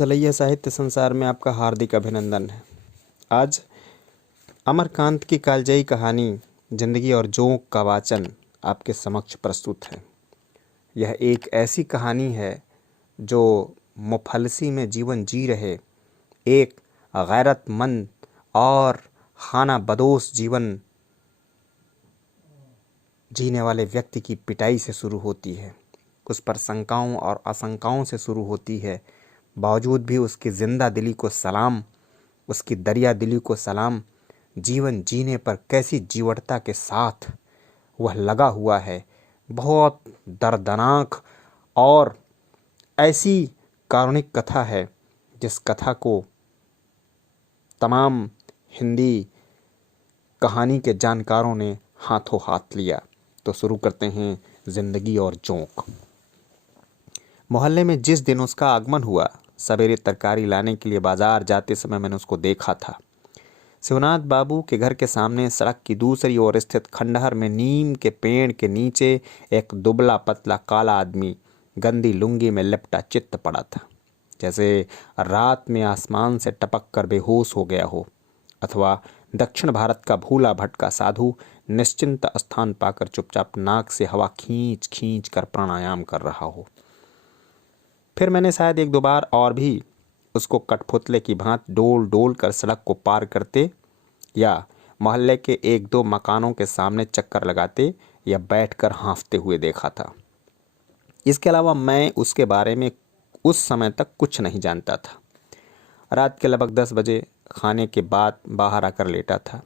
सलैया साहित्य संसार में आपका हार्दिक अभिनंदन है। आज अमरकांत की कालजयी कहानी जिंदगी और जोंक का वाचन आपके समक्ष प्रस्तुत है। यह एक ऐसी कहानी है जो मुफलसी में जीवन जी रहे एक गैरतमंद और खाना बदोश जीवन जीने वाले व्यक्ति की पिटाई से शुरू होती है। उस पर शंकाओं और आशंकाओं से शुरू होती है, बावजूद भी उसकी जिंदा दिली को सलाम, उसकी दरिया दिली को सलाम। जीवन जीने पर कैसी जीवटता के साथ वह लगा हुआ है। बहुत दर्दनाक और ऐसी कारुणिक कथा है जिस कथा को तमाम हिंदी कहानी के जानकारों ने हाथों हाथ लिया। तो शुरू करते हैं जिंदगी और जोंक। मोहल्ले में जिस दिन उसका आगमन हुआ, सवेरे तरकारी लाने के लिए बाजार जाते समय मैंने उसको देखा था। शिवनाथ बाबू के घर के सामने सड़क की दूसरी ओर स्थित खंडहर में नीम के पेड़ के नीचे एक दुबला पतला काला आदमी गंदी लुंगी में लिपटा चित्त पड़ा था, जैसे रात में आसमान से टपक कर बेहोश हो गया हो, अथवा दक्षिण भारत का भूला भटका साधु निश्चिंत स्थान पाकर चुपचाप नाक से हवा खींच खींच कर प्राणायाम कर रहा हो। फिर मैंने शायद एक दो बार और भी उसको कठपुतले की भांति डोल डोल कर सड़क को पार करते या मोहल्ले के एक दो मकानों के सामने चक्कर लगाते या बैठकर हाँफते हुए देखा था। इसके अलावा मैं उसके बारे में उस समय तक कुछ नहीं जानता था। रात के लगभग 10 बजे खाने के बाद बाहर आकर लेटा था।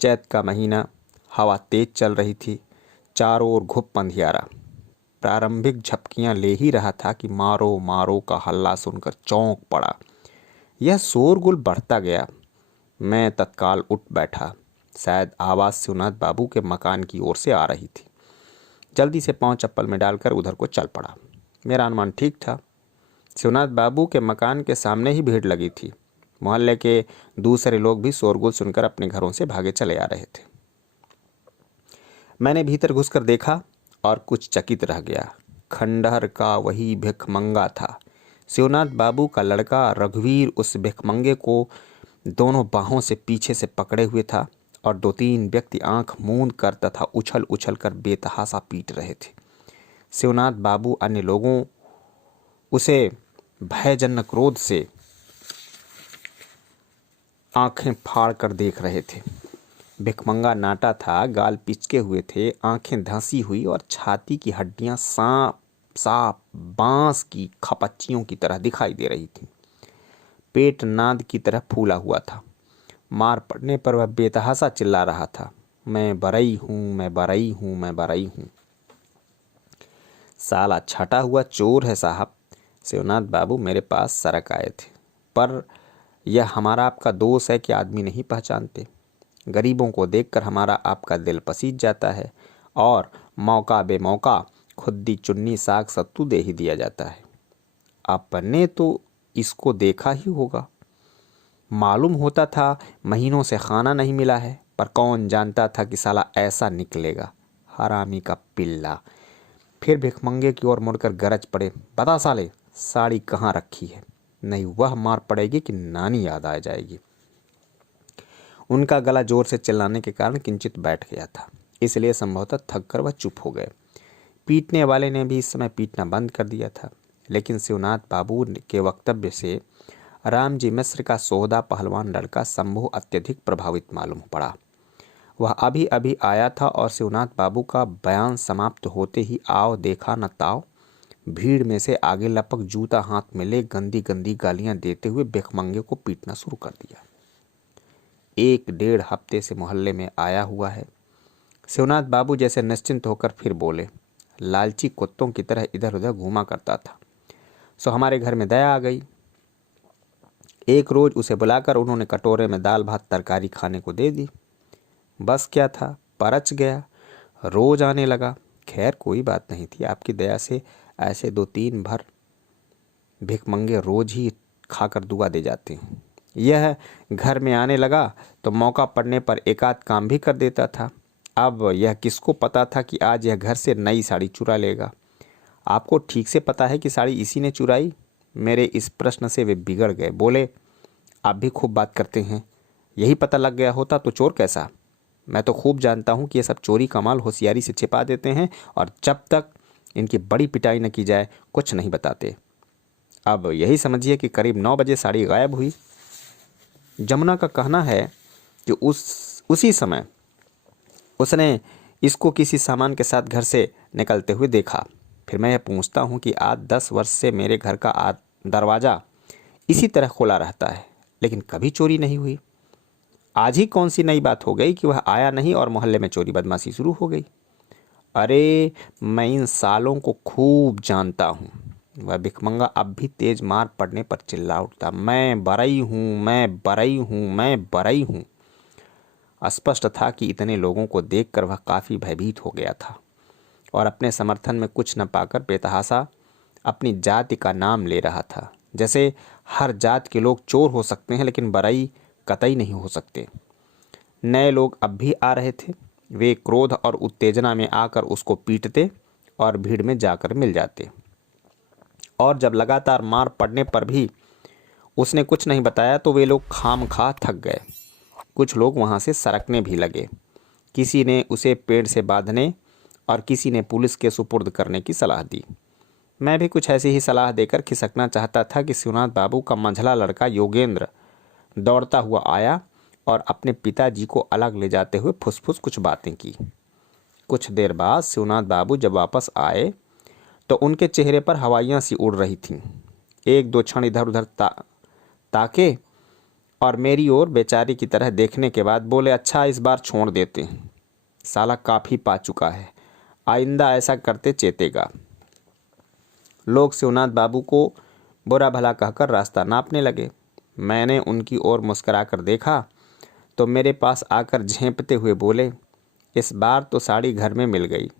चैत का महीना, हवा तेज चल रही थी, चारों ओर घुप अंधियारा। प्रारंभिक झपकियां ले ही रहा था कि मारो मारो का हल्ला सुनकर चौंक पड़ा। यह शोरगुल बढ़ता गया। मैं तत्काल उठ बैठा। शायद आवाज़ शिवनाथ बाबू के मकान की ओर से आ रही थी। जल्दी से पाँव चप्पल में डालकर उधर को चल पड़ा। मेरा अनुमान ठीक था। शिवनाथ बाबू के मकान के सामने ही भीड़ लगी थी। मोहल्ले के दूसरे लोग भी शोरगुल सुनकर अपने घरों से भागे चले आ रहे थे। मैंने भीतर घुसकर देखा और कुछ चकित रह गया। खंडहर का वही भिखमंगा था। शिवनाथ बाबू का लड़का रघुवीर उस भिखमंगे को दोनों बाहों से पीछे से पकड़े हुए था और 2-3 व्यक्ति आंख मूंद कर तथा उछल उछल कर बेतहासा पीट रहे थे। शिवनाथ बाबू अन्य लोगों उसे भयजनक क्रोध से आंखें फाड़ कर देख रहे थे। भिखमंगा नाटा था, गाल पिचके हुए थे, आंखें धंसी हुई और छाती की हड्डियां साफ बांस की खपच्चियों की तरह दिखाई दे रही थी। पेट नाद की तरह फूला हुआ था। मार पड़ने पर वह बेतहासा चिल्ला रहा था, मैं बरई हूं, मैं बरई हूं, मैं बरई हूं। साला छटा हुआ चोर है साहब। शिवनाथ बाबू मेरे पास सरक आए थे। पर यह हमारा आपका दोष है कि आदमी नहीं पहचानते। गरीबों को देखकर हमारा आपका दिल पसीज जाता है और मौका बेमौका खुद्दी चुन्नी साग सत्तू दे ही दिया जाता है। आपने तो इसको देखा ही होगा। मालूम होता था महीनों से खाना नहीं मिला है, पर कौन जानता था कि साला ऐसा निकलेगा। हरामी का पिल्ला। फिर भिखमंगे की ओर मुड़कर गरज पड़े, बता साले साड़ी कहाँ रखी है, नहीं वह मार पड़ेगी कि नानी याद आ जाएगी। उनका गला जोर से चिल्लाने के कारण किंचित बैठ गया था, इसलिए संभवतः थक कर वह चुप हो गए। पीटने वाले ने भी इस समय पीटना बंद कर दिया था, लेकिन शिवनाथ बाबू के वक्तव्य से रामजी मिश्र का सोहदा पहलवान लड़का शंभू अत्यधिक प्रभावित मालूम पड़ा। वह अभी अभी आया था और शिवनाथ बाबू का बयान समाप्त होते ही आओ देखा न ताओ, भीड़ में से आगे लपक जूता हाथ में ले गंदी गंदी गालियां देते हुए भिखमंगे को पीटना शुरू कर दिया। 1-1.5 हफ्ते से मोहल्ले में आया हुआ है। शिवनाथ बाबू जैसे निश्चिंत होकर फिर बोले, लालची कुत्तों की तरह इधर उधर घूमा करता था, सो हमारे घर में दया आ गई। एक रोज उसे बुलाकर उन्होंने कटोरे में दाल भात तरकारी खाने को दे दी। बस क्या था, परच गया, रोज आने लगा। खैर कोई बात नहीं थी, आपकी दया से ऐसे 2-3 भर भिखमंगे रोज ही खाकर दुआ दे जाते हैं। यह घर में आने लगा तो मौका पड़ने पर एकाध काम भी कर देता था। अब यह किसको पता था कि आज यह घर से नई साड़ी चुरा लेगा। आपको ठीक से पता है कि साड़ी इसी ने चुराई। मेरे इस प्रश्न से वे बिगड़ गए। बोले, आप भी खूब बात करते हैं, यही पता लग गया होता तो चोर कैसा। मैं तो खूब जानता हूँ कि ये सब चोरी का माल होशियारी से छिपा देते हैं और जब तक इनकी बड़ी पिटाई न की जाए कुछ नहीं बताते। अब यही समझिए कि करीब 9 बजे साड़ी गायब हुई। जमुना का कहना है कि उसी समय उसने इसको किसी सामान के साथ घर से निकलते हुए देखा। फिर मैं यह पूछता हूँ कि आज 10 वर्ष से मेरे घर का दरवाज़ा इसी तरह खुला रहता है, लेकिन कभी चोरी नहीं हुई। आज ही कौन सी नई बात हो गई कि वह आया नहीं और मोहल्ले में चोरी बदमाशी शुरू हो गई। अरे मैं इन सालों को खूब जानता हूँ। वह भिखमंगा अब भी तेज मार पड़ने पर चिल्ला उठता, मैं बरई हूँ, मैं बरई हूँ, मैं बरई हूँ। स्पष्ट था कि इतने लोगों को देखकर वह काफ़ी भयभीत हो गया था और अपने समर्थन में कुछ न पाकर बेतहासा अपनी जाति का नाम ले रहा था। जैसे हर जात के लोग चोर हो सकते हैं लेकिन बरई कतई नहीं हो सकते। नए लोग अब भी आ रहे थे। वे क्रोध और उत्तेजना में आकर उसको पीटते और भीड़ में जाकर मिल जाते। और जब लगातार मार पड़ने पर भी उसने कुछ नहीं बताया तो वे लोग खामखा थक गए। कुछ लोग वहाँ से सरकने भी लगे। किसी ने उसे पेड़ से बांधने और किसी ने पुलिस के सुपुर्द करने की सलाह दी। मैं भी कुछ ऐसी ही सलाह देकर खिसकना चाहता था कि शिवनाथ बाबू का मंझला लड़का योगेंद्र दौड़ता हुआ आया और अपने पिताजी को अलग ले जाते हुए फुसफुस कुछ बातें की। कुछ देर बाद शिवनाथ बाबू जब वापस आए तो उनके चेहरे पर हवाइयाँ सी उड़ रही थीं। एक दो क्षण इधर उधर ताके और मेरी ओर बेचारे की तरह देखने के बाद बोले, अच्छा इस बार छोड़ देते हैं, साला काफ़ी पा चुका है, आइंदा ऐसा करते चेतेगा। लोग शिवनाथ बाबू को बुरा भला कहकर रास्ता नापने लगे। मैंने उनकी ओर मुस्कराकर देखा तो मेरे पास आकर झेंपते हुए बोले, इस बार तो साड़ी घर में मिल गई,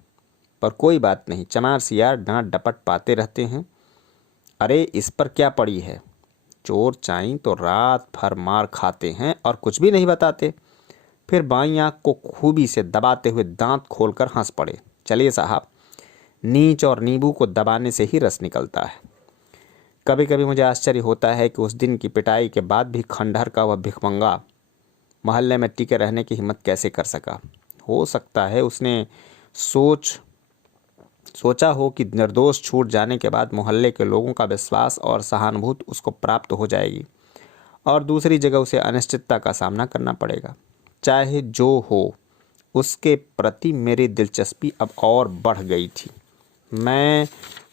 पर कोई बात नहीं, चमार सियार डांट डपट पाते रहते हैं। अरे इस पर क्या पड़ी है, चोर चाई तो रात भर मार खाते हैं और कुछ भी नहीं बताते। फिर बाईं आंख को खूबी से दबाते हुए दांत खोलकर हंस पड़े। चलिए साहब, नीच और नींबू को दबाने से ही रस निकलता है। कभी कभी मुझे आश्चर्य होता है कि उस दिन की पिटाई के बाद भी खंडहर का वह भिखमंगा मोहल्ले में टिके रहने की हिम्मत कैसे कर सका। हो सकता है उसने सोचा हो कि निर्दोष छूट जाने के बाद मोहल्ले के लोगों का विश्वास और सहानुभूति उसको प्राप्त हो जाएगी और दूसरी जगह उसे अनिश्चितता का सामना करना पड़ेगा। चाहे जो हो, उसके प्रति मेरी दिलचस्पी अब और बढ़ गई थी। मैं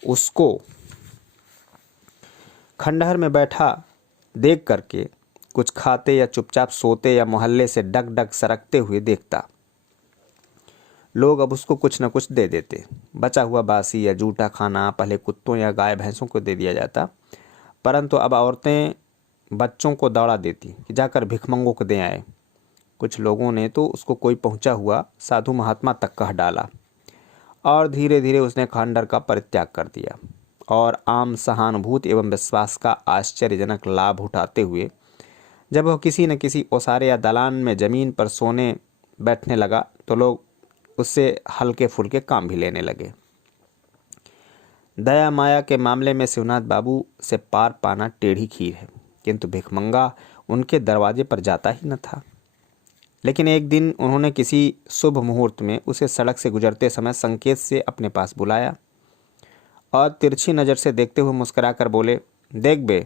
उसको खंडहर में बैठा देख करके कुछ खाते या चुपचाप सोते या मोहल्ले से डग डग सरकते हुए देखता। लोग अब उसको कुछ न कुछ दे देते। बचा हुआ बासी या जूठा खाना पहले कुत्तों या गाय भैंसों को दे दिया जाता, परंतु अब औरतें बच्चों को दौड़ा देती कि जाकर भिखमंगों को दे आए। कुछ लोगों ने तो उसको कोई पहुंचा हुआ साधु महात्मा तक कह डाला और धीरे धीरे उसने खंडहर का परित्याग कर दिया और आम सहानुभूति एवं विश्वास का आश्चर्यजनक लाभ उठाते हुए जब वह किसी न किसी ओसारे या दलान में ज़मीन पर सोने बैठने लगा तो लोग उससे हल्के फुल्के काम भी लेने लगे। दया माया के मामले में शिवनाथ बाबू से पार पाना टेढ़ी खीर है, किंतु भिखमंगा उनके दरवाजे पर जाता ही न था। लेकिन एक दिन उन्होंने किसी शुभ मुहूर्त में उसे सड़क से गुजरते समय संकेत से अपने पास बुलाया और तिरछी नज़र से देखते हुए मुस्कुराकर बोले, देख बे,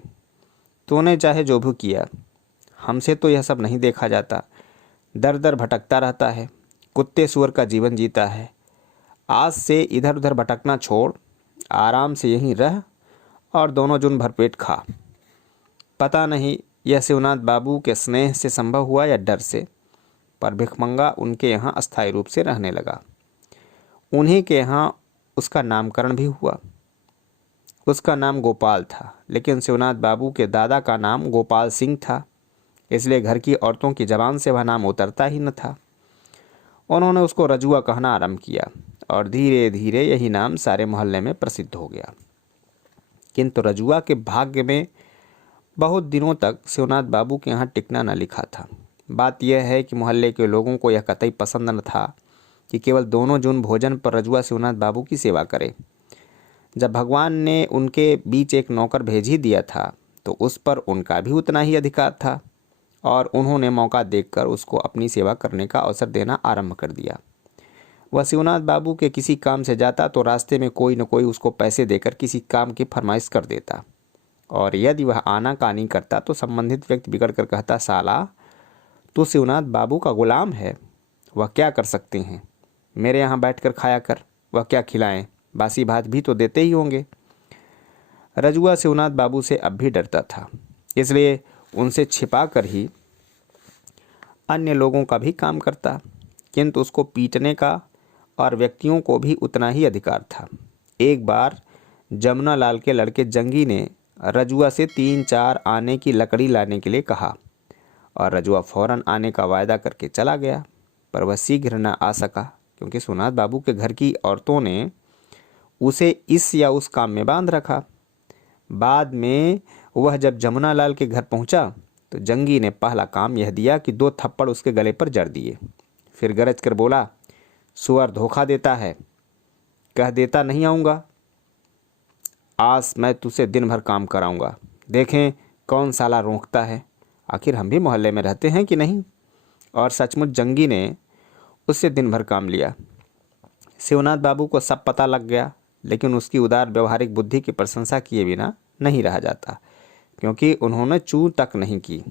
तूने चाहे जो भी किया, हमसे तो यह सब नहीं देखा जाता। दर दर भटकता रहता है, कुत्ते सुअर का जीवन जीता है। आज से इधर उधर भटकना छोड़, आराम से यहीं रह और दोनों जून भरपेट खा। पता नहीं यह शिवनाथ बाबू के स्नेह से संभव हुआ या डर से, पर भिखमंगा उनके यहाँ अस्थायी रूप से रहने लगा। उन्हीं के यहाँ उसका नामकरण भी हुआ। उसका नाम गोपाल था, लेकिन शिवनाथ बाबू के दादा का नाम गोपाल सिंह था, इसलिए घर की औरतों की जबान से वह नाम उतरता ही न था। उन्होंने उसको रजुआ कहना आरंभ किया और धीरे धीरे यही नाम सारे मोहल्ले में प्रसिद्ध हो गया। किंतु रजुआ के भाग्य में बहुत दिनों तक शिवनाथ बाबू के यहाँ टिकना न लिखा था। बात यह है कि मोहल्ले के लोगों को यह कतई पसंद न था कि केवल दोनों जून भोजन पर रजुआ शिवनाथ बाबू की सेवा करे। जब भगवान ने उनके बीच एक नौकर भेज ही दिया था तो उस पर उनका भी उतना ही अधिकार था और उन्होंने मौका देखकर उसको अपनी सेवा करने का अवसर देना आरंभ कर दिया। वह शिवनाथ बाबू के किसी काम से जाता तो रास्ते में कोई न कोई उसको पैसे देकर किसी काम की फरमाइश कर देता, और यदि वह आनाकानी करता तो संबंधित व्यक्ति बिगड़ कर कहता, साला तू शिवनाथ बाबू का गुलाम है, वह क्या कर सकते हैं, मेरे यहाँ बैठकर खाया कर, वह क्या खिलाएं, बासी भात भी तो देते ही होंगे। रजुआ शिवनाथ बाबू से अब भी डरता था, इसलिए उनसे छिपा कर ही अन्य लोगों का भी काम करता, किंतु उसको पीटने का और व्यक्तियों को भी उतना ही अधिकार था। एक बार जमुना लाल के लड़के जंगी ने रजुआ से 3-4 आने की लकड़ी लाने के लिए कहा और रजुआ फौरन आने का वायदा करके चला गया, पर वह शीघ्र न आ सका क्योंकि शिवनाथ बाबू के घर की औरतों ने उसे इस या उस काम में बांध रखा। बाद में वह जब जमुना लाल के घर पहुंचा तो जंगी ने पहला काम यह दिया कि 2 थप्पड़ उसके गले पर जड़ दिए। फिर गरज कर बोला, सुअर धोखा देता है, कह देता नहीं आऊँगा, आज मैं तुझसे दिन भर काम कराऊंगा, देखें कौन साला रोकता है, आखिर हम भी मोहल्ले में रहते हैं कि नहीं। और सचमुच जंगी ने उससे दिन भर काम लिया। शिवनाथ बाबू को सब पता लग गया, लेकिन उसकी उदार व्यवहारिक बुद्धि की प्रशंसा किए बिना नहीं रहा जाता, क्योंकि उन्होंने चूं तक नहीं की।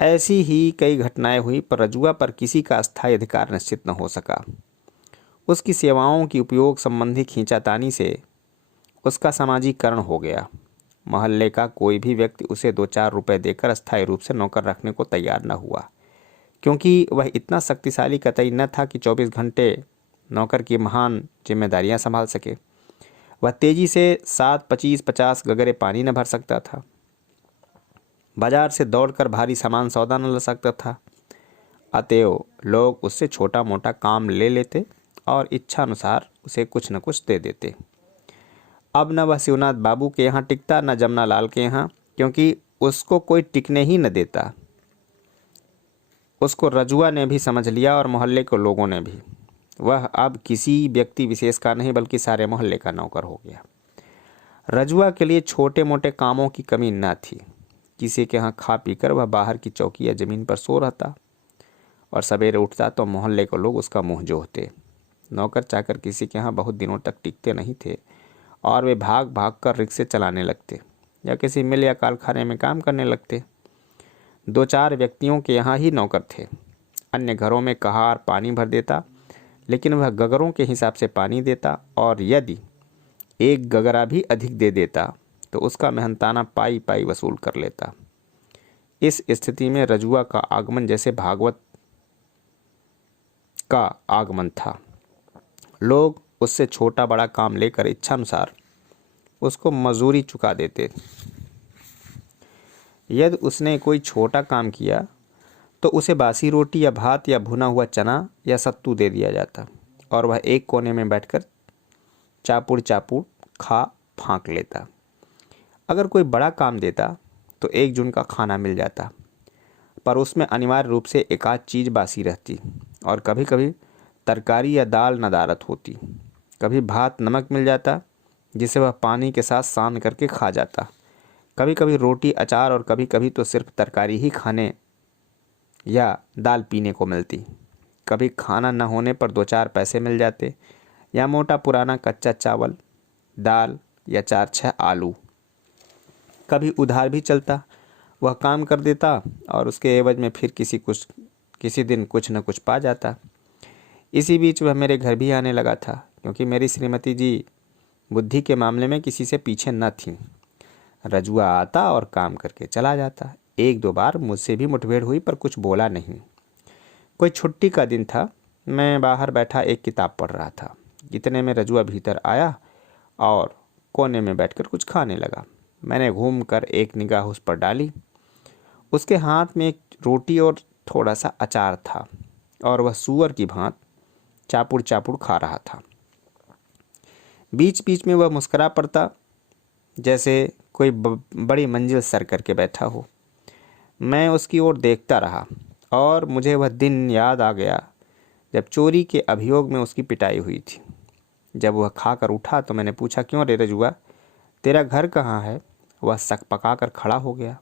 ऐसी ही कई घटनाएं हुई, पर रजुआ पर किसी का अस्थायी अधिकार निश्चित न हो सका। उसकी सेवाओं की उपयोग संबंधी खींचातानी से उसका सामाजिकरण हो गया। मोहल्ले का कोई भी व्यक्ति उसे 2-4 रुपए देकर अस्थायी रूप से नौकर रखने को तैयार न हुआ, क्योंकि वह इतना शक्तिशाली कतई न था कि 24 घंटे नौकर की महान जिम्मेदारियां संभाल सके। वह तेजी से 7-25-50 गगरे पानी न भर सकता था, बाजार से दौड़कर भारी सामान सौदा न ला सकता था। अतएव लोग उससे छोटा मोटा काम ले लेते और इच्छानुसार उसे कुछ न कुछ दे देते। अब न वह शिवनाथ बाबू के यहाँ टिकता न जमुना लाल के यहाँ, क्योंकि उसको कोई टिकने ही न देता। उसको रजुआ ने भी समझ लिया और मोहल्ले के लोगों ने भी। वह अब किसी व्यक्ति विशेष का नहीं बल्कि सारे मोहल्ले का नौकर हो गया। रजुआ के लिए छोटे मोटे कामों की कमी न थी। किसी के यहाँ खा पीकर वह बाहर की चौकी या जमीन पर सो रहता और सवेरे उठता तो मोहल्ले के लोग उसका मुंह जोहते। नौकर चाकर किसी के यहाँ बहुत दिनों तक टिकते नहीं थे और वे भाग भाग कर रिक्शे चलाने लगते या किसी मिल या कारखाने में काम करने लगते। 2-4 व्यक्तियों के यहाँ ही नौकर थे। अन्य घरों में कहार पानी भर देता, लेकिन वह गगरों के हिसाब से पानी देता, और यदि एक गगरा भी अधिक दे देता तो उसका मेहनताना पाई पाई वसूल कर लेता। इस स्थिति में रजुआ का आगमन जैसे भागवत का आगमन था। लोग उससे छोटा बड़ा काम लेकर इच्छानुसार उसको मजूरी चुका देते। यदि उसने कोई छोटा काम किया तो उसे बासी रोटी या भात या भुना हुआ चना या सत्तू दे दिया जाता और वह एक कोने में बैठकर चापुड़ चापुड़ खा फाँक लेता। अगर कोई बड़ा काम देता तो 1 जून का खाना मिल जाता, पर उसमें अनिवार्य रूप से एक आध चीज़ बासी रहती और कभी कभी तरकारी या दाल नदारत होती। कभी भात नमक मिल जाता जिसे वह पानी के साथ सान करके खा जाता। कभी कभी रोटी अचार और कभी कभी तो सिर्फ तरकारी ही खाने या दाल पीने को मिलती। कभी खाना न होने पर 2-4 पैसे मिल जाते या मोटा पुराना कच्चा चावल, दाल या 4-6 आलू। कभी उधार भी चलता, वह काम कर देता और उसके एवज में फिर किसी दिन कुछ न कुछ पा जाता। इसी बीच वह मेरे घर भी आने लगा था, क्योंकि मेरी श्रीमती जी बुद्धि के मामले में किसी से पीछे न थीं। रजुआ आता और काम करके चला जाता। 1-2 बार मुझसे भी मुठभेड़ हुई, पर कुछ बोला नहीं। कोई छुट्टी का दिन था, मैं बाहर बैठा एक किताब पढ़ रहा था। इतने में रजुआ भीतर आया और कोने में बैठकर कुछ खाने लगा। मैंने घूम कर एक निगाह उस पर डाली। उसके हाथ में एक रोटी और थोड़ा सा अचार था और वह सूअर की भांत चापुड़ चापुड़ खा रहा था। बीच बीच में वह मुस्कुरा पड़ता, जैसे कोई बड़ी मंजिल सर करके बैठा हो। मैं उसकी ओर देखता रहा और मुझे वह दिन याद आ गया जब चोरी के अभियोग में उसकी पिटाई हुई थी। जब वह खाकर उठा तो मैंने पूछा, क्यों रे रजुआ, तेरा घर कहाँ है? वह सकपका कर खड़ा हो गया,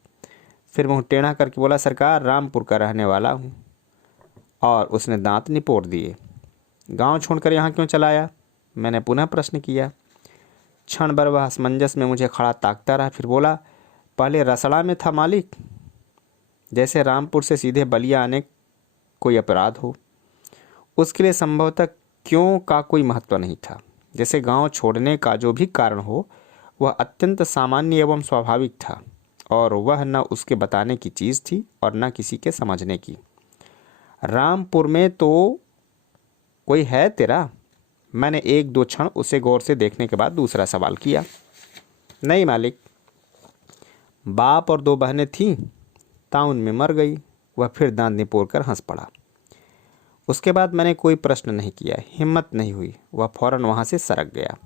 फिर मुँह टेढ़ा करके बोला, सरकार रामपुर का रहने वाला हूँ। और उसने दांत निपोड़ दिए। गांव छोड़कर यहाँ क्यों चला आया? मैंने पुनः प्रश्न किया। क्षण भर वह असमंजस में मुझे खड़ा ताकता रहा, फिर बोला, पहले रसड़ा में था मालिक। जैसे रामपुर से सीधे बलिया आने कोई अपराध हो। उसके लिए संभवतः क्यों का कोई महत्व नहीं था। जैसे गांव छोड़ने का जो भी कारण हो वह अत्यंत सामान्य एवं स्वाभाविक था, और वह न उसके बताने की चीज़ थी और न किसी के समझने की। रामपुर में तो कोई है तेरा? मैंने एक दो क्षण उसे गौर से देखने के बाद दूसरा सवाल किया। नहीं मालिक, बाप और दो बहनें थीं, ताउन में मर गई। वह फिर दांत निपोड़ कर हंस पड़ा। उसके बाद मैंने कोई प्रश्न नहीं किया, हिम्मत नहीं हुई। वह फौरन वहाँ से सरक गया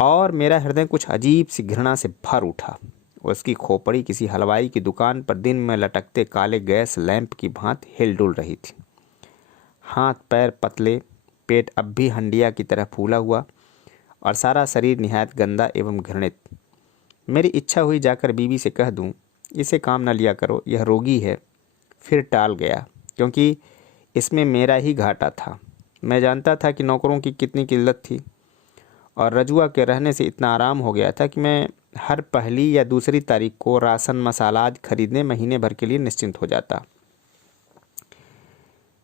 और मेरा हृदय कुछ अजीब सी घृणा से भर उठा। उसकी खोपड़ी किसी हलवाई की दुकान पर दिन में लटकते काले गैस लैंप की भांति हिलडुल रही थी। हाथ पैर पतले, पेट अब भी हंडिया की तरह फूला हुआ और सारा शरीर निहायत गंदा एवं घृणित। मेरी इच्छा हुई जाकर बीवी से कह दूं, इसे काम न लिया करो, यह रोगी है। फिर टाल गया, क्योंकि इसमें मेरा ही घाटा था। मैं जानता था कि नौकरों की कितनी किल्लत थी, और रजुआ के रहने से इतना आराम हो गया था कि मैं हर पहली या दूसरी तारीख को राशन मसालाज खरीदने महीने भर के लिए निश्चिंत हो जाता।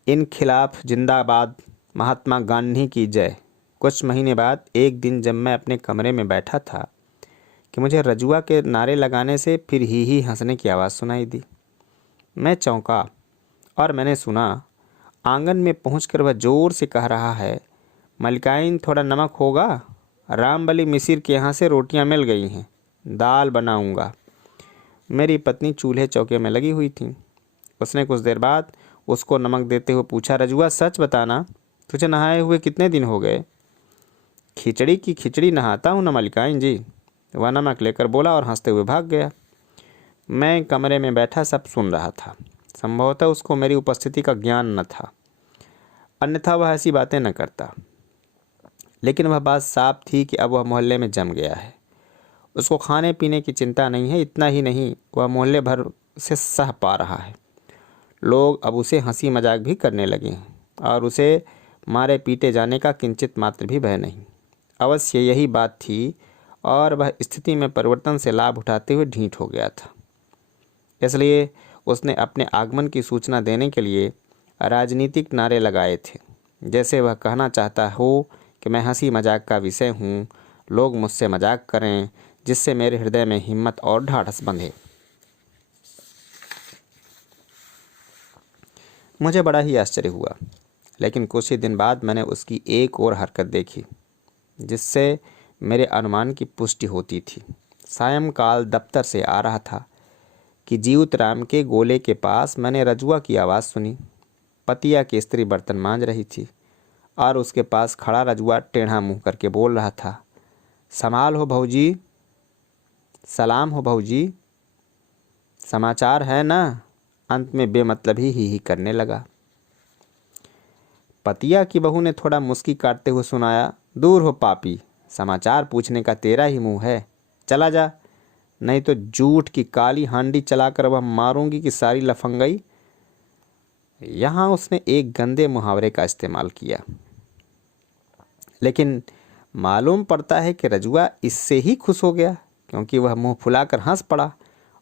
इन खिलाफ जिंदाबाद, महात्मा गांधी की जय। कुछ महीने बाद एक दिन जब मैं अपने कमरे में बैठा था कि मुझे रजुआ के नारे लगाने से फिर ही हंसने की आवाज़ सुनाई दी। मैं चौंका और मैंने सुना, आंगन में पहुंचकर वह जोर से कह रहा है, मलिकाइन थोड़ा नमक होगा? रामबली मिसिर के यहाँ से रोटियां मिल गई हैं, दाल बनाऊंगा। मेरी पत्नी चूल्हे चौके में लगी हुई थी। उसने कुछ देर बाद उसको नमक देते हुए पूछा, रजुआ सच बताना, तुझे नहाए हुए कितने दिन हो गए? खिचड़ी की खिचड़ी नहाता हूँ न मलिकाइन जी, वह नमक लेकर बोला और हंसते हुए भाग गया। मैं कमरे में बैठा सब सुन रहा था। संभवतः उसको मेरी उपस्थिति का ज्ञान न था, अन्यथा वह ऐसी बातें न करता। लेकिन वह बात साफ थी कि अब वह मोहल्ले में जम गया है। उसको खाने पीने की चिंता नहीं है। इतना ही नहीं, वह मोहल्ले भर से सह पा रहा है। लोग अब उसे हंसी मजाक भी करने लगे हैं और उसे मारे पीटे जाने का किंचित मात्र भी भय नहीं। अवश्य यही बात थी, और वह स्थिति में परिवर्तन से लाभ उठाते हुए ढीठ हो गया था। इसलिए उसने अपने आगमन की सूचना देने के लिए राजनीतिक नारे लगाए थे, जैसे वह कहना चाहता हो कि मैं हंसी मजाक का विषय हूँ, लोग मुझसे मजाक करें, जिससे मेरे हृदय में हिम्मत और ढाढ़स बंधे। मुझे बड़ा ही आश्चर्य हुआ, लेकिन कुछ ही दिन बाद मैंने उसकी एक और हरकत देखी जिससे मेरे अनुमान की पुष्टि होती थी। सायंकाल दफ्तर से आ रहा था कि जीवतराम के गोले के पास मैंने रजुआ की आवाज़ सुनी। पतिया की स्त्री बर्तन मांज रही थी और उसके पास खड़ा रजुआ टेढ़ा मुंह करके बोल रहा था, संभाल हो भौजी, सलाम हो भौजी, समाचार है ना? अंत में बेमतलब ही करने लगा। पतिया की बहू ने थोड़ा मुस्की काटते हुए सुनाया, दूर हो पापी, समाचार पूछने का तेरा ही मुंह है, चला जा, नहीं तो जूठ की काली हांडी चलाकर वह मारूंगी कि सारी लफंगई। यहाँ उसने एक गंदे मुहावरे का इस्तेमाल किया, लेकिन मालूम पड़ता है कि रजुआ इससे ही खुश हो गया, क्योंकि वह मुंह फुलाकर हंस पड़ा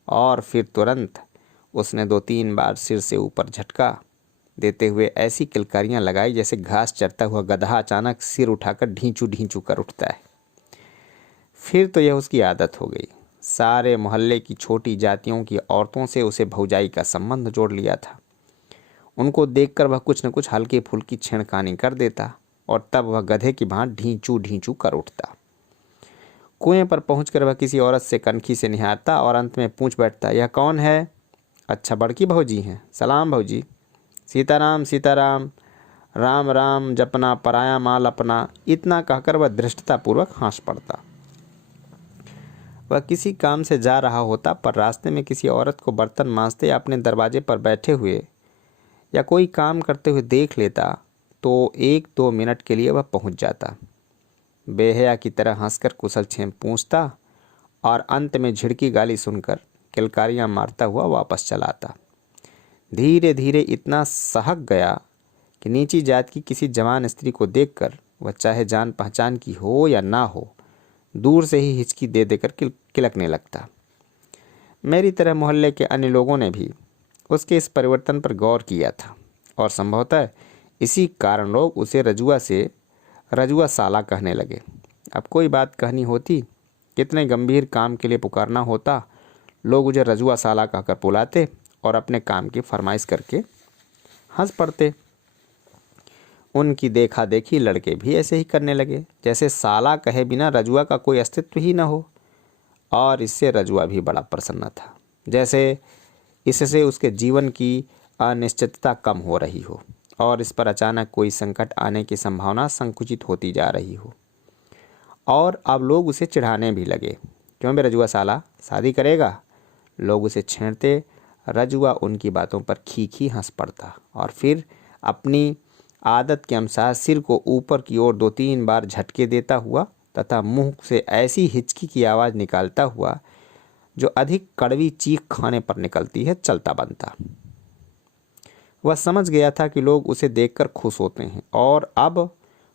और फिर तुरंत उसने 2-3 बार सिर से ऊपर झटका देते हुए ऐसी किलकारियां लगाई जैसे घास चरता हुआ गधा अचानक सिर उठाकर ढींचू ढींचू कर उठता है। फिर तो यह उसकी आदत हो गई। सारे मोहल्ले की छोटी जातियों की औरतों से उसे भौजाई का संबंध जोड़ लिया था। उनको देखकर वह कुछ न कुछ हल्की फुल्की छेड़खानी कर देता और तब वह गधे की भांति ढींचू ढींचू कर उठता। कुएं पर पहुंचकर वह किसी औरत से कनखी से निहारता और अंत में पूछ बैठता, यह कौन है? अच्छा, बड़की भौजी हैं, सलाम भौजी, सीताराम सीताराम, राम राम जपना, पराया माल अपना। इतना कहकर वह धृष्टतापूर्वक हंस पड़ता। वह किसी काम से जा रहा होता, पर रास्ते में किसी औरत को बर्तन मांजते या अपने दरवाजे पर बैठे हुए या कोई काम करते हुए देख लेता तो 1-2 मिनट के लिए वह पहुंच जाता। बेहया की तरह हंसकर कुशल क्षेम पूछता और अंत में झिड़की गाली सुनकर किलकारियां मारता हुआ वापस चला आता। धीरे धीरे इतना सहक गया कि नीची जात की किसी जवान स्त्री को देखकर वह चाहे जान पहचान की हो या ना हो, दूर से ही हिचकी दे देकर किलकने लगता। मेरी तरह मोहल्ले के अन्य लोगों ने भी उसके इस परिवर्तन पर गौर किया था और संभवतः इसी कारण लोग उसे रजुआ से रजुआ साला कहने लगे। अब कोई बात कहनी होती, कितने गंभीर काम के लिए पुकारना होता, लोग उसे रजुआ साला कहकर बुलाते और अपने काम की फरमाइश करके हंस पड़ते। उनकी देखा देखी लड़के भी ऐसे ही करने लगे, जैसे साला कहे बिना रजुआ का कोई अस्तित्व ही न हो। और इससे रजुआ भी बड़ा प्रसन्न था, जैसे इससे उसके जीवन की अनिश्चितता कम हो रही हो और इस पर अचानक कोई संकट आने की संभावना संकुचित होती जा रही हो। और अब लोग उसे चिढ़ाने भी लगे, क्यों बे रजुआ साला, शादी करेगा? लोग उसे छेड़ते। रजुआ उनकी बातों पर खी हंस पड़ता और फिर अपनी आदत के अनुसार सिर को ऊपर की ओर 2-3 बार झटके देता हुआ तथा मुंह से ऐसी हिचकी की आवाज़ निकालता हुआ जो अधिक कड़वी चीख खाने पर निकलती है, चलता बनता। वह समझ गया था कि लोग उसे देखकर खुश होते हैं और अब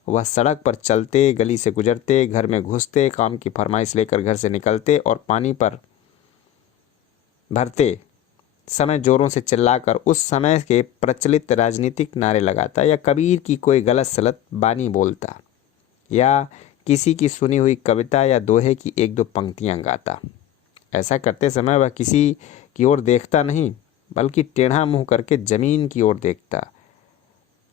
वह सड़क पर चलते, गली से गुजरते, घर में घुसते, काम की फरमाइश लेकर घर से निकलते और पानी पर भरते समय जोरों से चिल्लाकर उस समय के प्रचलित राजनीतिक नारे लगाता या कबीर की कोई गलत सलत बानी बोलता या किसी की सुनी हुई कविता या दोहे की 1-2 पंक्तियां गाता। ऐसा करते समय वह किसी की ओर देखता नहीं, बल्कि टेढ़ा मुंह करके जमीन की ओर देखता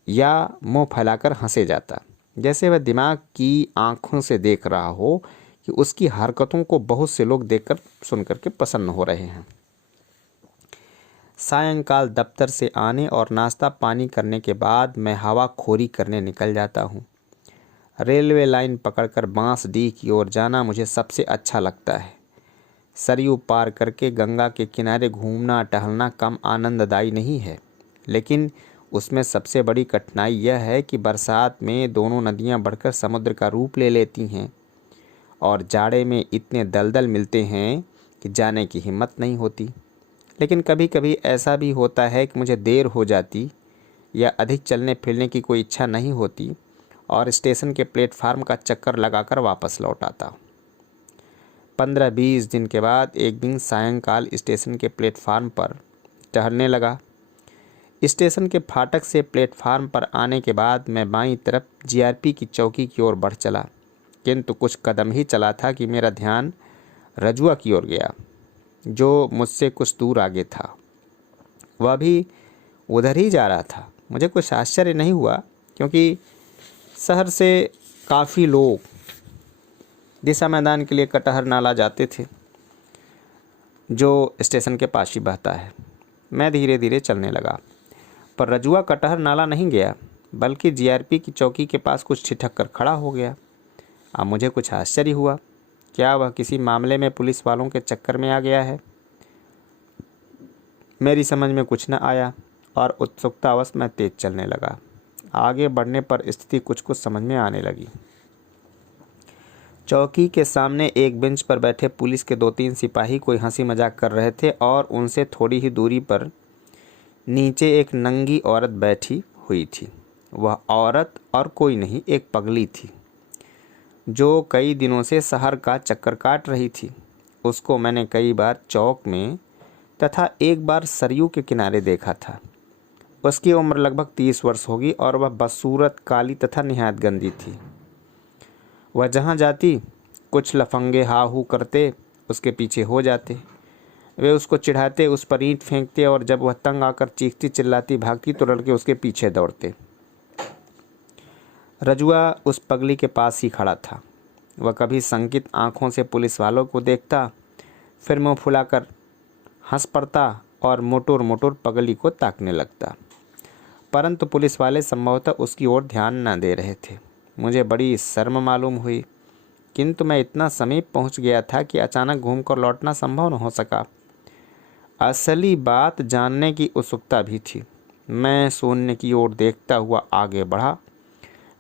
या मुंह फैलाकर हंसे जाता, जैसे वह दिमाग की आंखों से देख रहा हो कि उसकी हरकतों को बहुत से लोग देखकर सुनकर के प्रसन्न हो रहे हैं। सायंकाल दफ्तर से आने और नाश्ता पानी करने के बाद मैं हवा खोरी करने निकल जाता हूँ। रेलवे लाइन पकड़कर बांसडीह की ओर जाना मुझे सबसे अच्छा लगता है। सरयू पार करके गंगा के किनारे घूमना टहलना कम आनंददायी नहीं है, लेकिन उसमें सबसे बड़ी कठिनाई यह है कि बरसात में दोनों नदियां बढ़कर समुद्र का रूप ले लेती हैं और जाड़े में इतने दलदल मिलते हैं कि जाने की हिम्मत नहीं होती। लेकिन कभी कभी ऐसा भी होता है कि मुझे देर हो जाती या अधिक चलने फिरने की कोई इच्छा नहीं होती और स्टेशन के प्लेटफार्म का चक्कर लगाकर वापस लौट आता। 15-20 दिन के बाद एक दिन सायंकाल स्टेशन के प्लेटफार्म पर टहलने लगा। स्टेशन के फाटक से प्लेटफार्म पर आने के बाद मैं बाईं तरफ जीआरपी की चौकी की ओर बढ़ चला, किंतु कुछ कदम ही चला था कि मेरा ध्यान रजुआ की ओर गया, जो मुझसे कुछ दूर आगे था। वह भी उधर ही जा रहा था। मुझे कुछ आश्चर्य नहीं हुआ, क्योंकि शहर से काफ़ी लोग दिशा मैदान के लिए कटहर नाला जाते थे, जो स्टेशन के पास ही बहता है। मैं धीरे धीरे चलने लगा, पर रजुआ कटहर नाला नहीं गया, बल्कि जीआरपी की चौकी के पास कुछ ठिठक कर खड़ा हो गया। अब मुझे कुछ आश्चर्य हुआ, क्या वह किसी मामले में पुलिस वालों के चक्कर में आ गया है? मेरी समझ में कुछ न आया और उत्सुकतावश मैं तेज चलने लगा। आगे बढ़ने पर स्थिति कुछ समझ में आने लगी। चौकी के सामने एक बेंच पर बैठे पुलिस के 2-3 सिपाही कोई हंसी मजाक कर रहे थे और उनसे थोड़ी ही दूरी पर नीचे एक नंगी औरत बैठी हुई थी। वह औरत और कोई नहीं, एक पगली थी, जो कई दिनों से शहर का चक्कर काट रही थी। उसको मैंने कई बार चौक में तथा एक बार सरयू के किनारे देखा था। उसकी उम्र लगभग 30 वर्ष होगी और वह बदसूरत, काली तथा निहायत गंदी थी। वह जहाँ जाती कुछ लफंगे हा हू करते उसके पीछे हो जाते। वे उसको चिढ़ाते, उस पर ईंट फेंकते और जब वह तंग आकर चीखती चिल्लाती भागती तो लड़के उसके पीछे दौड़ते। रजुआ उस पगली के पास ही खड़ा था। वह कभी शंकित आंखों से पुलिस वालों को देखता, फिर मुंह फुलाकर हंस पड़ता और मोटोर मोटोर पगली को ताकने लगता, परंतु पुलिस वाले संभवतः उसकी ओर ध्यान न दे रहे थे। मुझे बड़ी शर्म मालूम हुई, किंतु मैं इतना समीप पहुंच गया था कि अचानक घूमकर लौटना संभव न हो सका। असली बात जानने की उत्सुकता भी थी। मैं शून्य की ओर देखता हुआ आगे बढ़ा,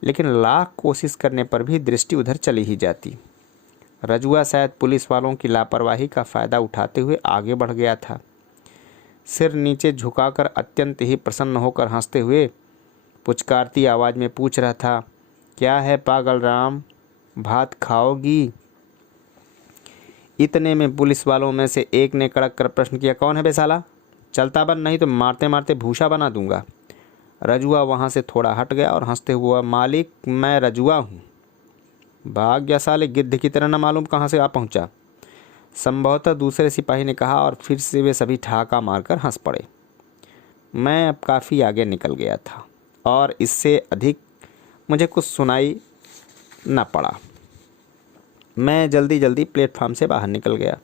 लेकिन लाख कोशिश करने पर भी दृष्टि उधर चली ही जाती। रजुआ शायद पुलिस वालों की लापरवाही का फ़ायदा उठाते हुए आगे बढ़ गया था। सिर नीचे झुकाकर अत्यंत ही प्रसन्न होकर हंसते हुए पुचकारती आवाज़ में पूछ रहा था, क्या है पागल राम, भात खाओगी? इतने में पुलिस वालों में से एक ने कड़क कर प्रश्न किया, कौन है बे साला? चलता बन, नहीं तो मारते मारते भूसा बना दूंगा। रजुआ वहाँ से थोड़ा हट गया और हंसते हुआ, मालिक मैं रजुआ हूँ। भाग गया साले, गिद्ध की तरह न मालूम कहाँ से आ पहुँचा, संभवतः दूसरे सिपाही ने कहा, और फिर से वे सभी ठहाका मारकर हंस पड़े। मैं अब काफ़ी आगे निकल गया था और इससे अधिक मुझे कुछ सुनाई न पड़ा। मैं जल्दी जल्दी प्लेटफार्म से बाहर निकल गया,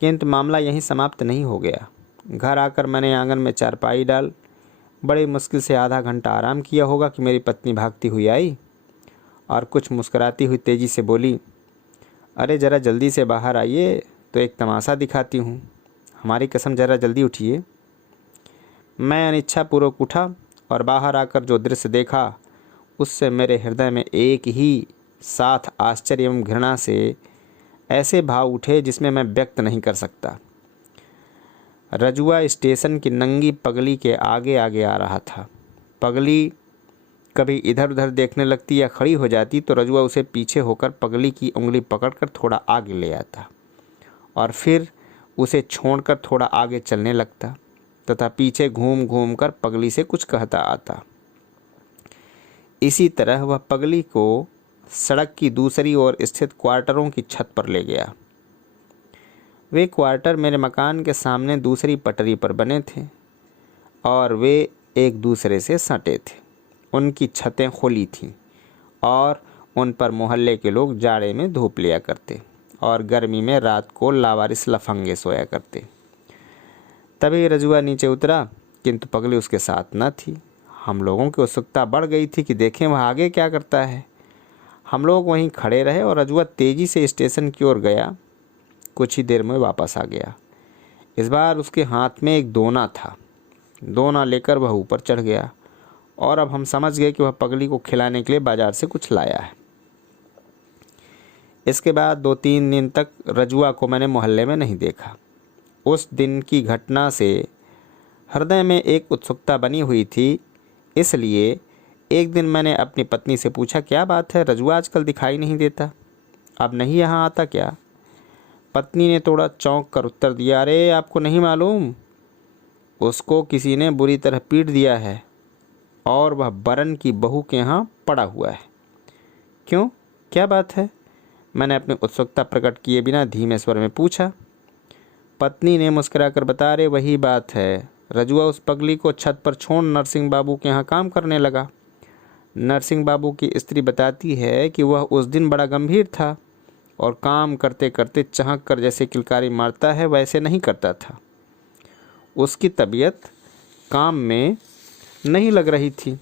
किंतु मामला यहीं समाप्त नहीं हो गया। घर आकर मैंने आंगन में चारपाई डाल बड़ी मुश्किल से आधा घंटा आराम किया होगा कि मेरी पत्नी भागती हुई आई और कुछ मुस्कुराती हुई तेज़ी से बोली, अरे ज़रा जल्दी से बाहर आइए तो एक तमाशा दिखाती हूँ, हमारी कसम ज़रा जल्दी उठिए। मैं अनिच्छापूर्वक उठा और बाहर आकर जो दृश्य देखा उससे मेरे हृदय में एक ही साथ आश्चर्य एवं घृणा से ऐसे भाव उठे जिसमें मैं व्यक्त नहीं कर सकता। रजुआ स्टेशन की नंगी पगली के आगे आगे आ रहा था। पगली कभी इधर उधर देखने लगती या खड़ी हो जाती तो रजुआ उसे पीछे होकर पगली की उंगली पकड़कर थोड़ा आगे ले आता और फिर उसे छोड़कर थोड़ा आगे चलने लगता तथा पीछे घूम घूम कर पगली से कुछ कहता आता। इसी तरह वह पगली को सड़क की दूसरी ओर स्थित क्वार्टरों की छत पर ले गया। वे क्वार्टर मेरे मकान के सामने दूसरी पटरी पर बने थे और वे एक दूसरे से सटे थे। उनकी छतें खुली थीं और उन पर मोहल्ले के लोग जाड़े में धूप लिया करते और गर्मी में रात को लावारिस लफंगे सोया करते। तभी रजुआ नीचे उतरा, किंतु पगली उसके साथ न थी। हम लोगों की उत्सुकता बढ़ गई थी कि देखें वह आगे क्या करता है। हम लोग वहीं खड़े रहे और रजुआ तेज़ी से स्टेशन की ओर गया। कुछ ही देर में वापस आ गया। इस बार उसके हाथ में एक दोना था। दोना लेकर वह ऊपर चढ़ गया और अब हम समझ गए कि वह पगली को खिलाने के लिए बाजार से कुछ लाया है। इसके बाद 2-3 दिन तक रजुआ को मैंने मोहल्ले में नहीं देखा। उस दिन की घटना से हृदय में एक उत्सुकता बनी हुई थी, इसलिए एक दिन मैंने अपनी पत्नी से पूछा, क्या बात है, रजुआ आजकल दिखाई नहीं देता, अब नहीं यहाँ आता क्या? पत्नी ने थोड़ा चौंक कर उत्तर दिया, अरे आपको नहीं मालूम, उसको किसी ने बुरी तरह पीट दिया है और वह बरन की बहू के यहाँ पड़ा हुआ है। क्यों, क्या बात है? मैंने अपनी उत्सुकता प्रकट किए बिना धीमे स्वर में पूछा। पत्नी ने मुस्कुराकर बताया, अरे वही बात है, रजुआ उस पगली को छत पर छोड़ नरसिंह बाबू के यहाँ काम करने लगा। नरसिंह बाबू की स्त्री बताती है कि वह उस दिन बड़ा गंभीर था और काम करते करते चहक कर जैसे किलकारी मारता है वैसे नहीं करता था। उसकी तबीयत काम में नहीं लग रही थी।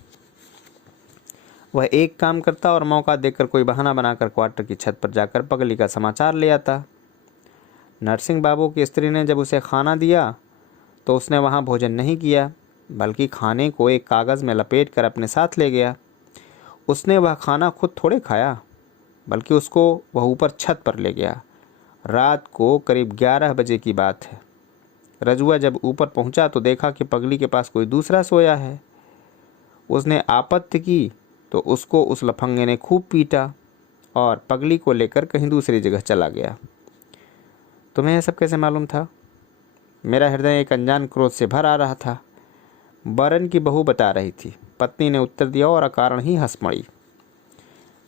वह एक काम करता और मौका देखकर कोई बहाना बनाकर क्वार्टर की छत पर जाकर पगली का समाचार ले आता। नरसिंह बाबू की स्त्री ने जब उसे खाना दिया तो उसने वहाँ भोजन नहीं किया, बल्कि खाने को एक कागज़ में लपेट कर अपने साथ ले गया। उसने वह खाना खुद थोड़े खाया, बल्कि उसको वह ऊपर छत पर ले गया। रात को करीब 11 बजे की बात है। रजुआ जब ऊपर पहुंचा तो देखा कि पगली के पास कोई दूसरा सोया है। उसने आपत्ति की तो उसको उस लफंगे ने खूब पीटा और पगली को लेकर कहीं दूसरी जगह चला गया। तुम्हें यह सब कैसे मालूम था? मेरा हृदय एक अनजान क्रोध से भर आ रहा था। बरन की बहू बता रही थी, पत्नी ने उत्तर दिया और अकारण ही हंस पड़ी।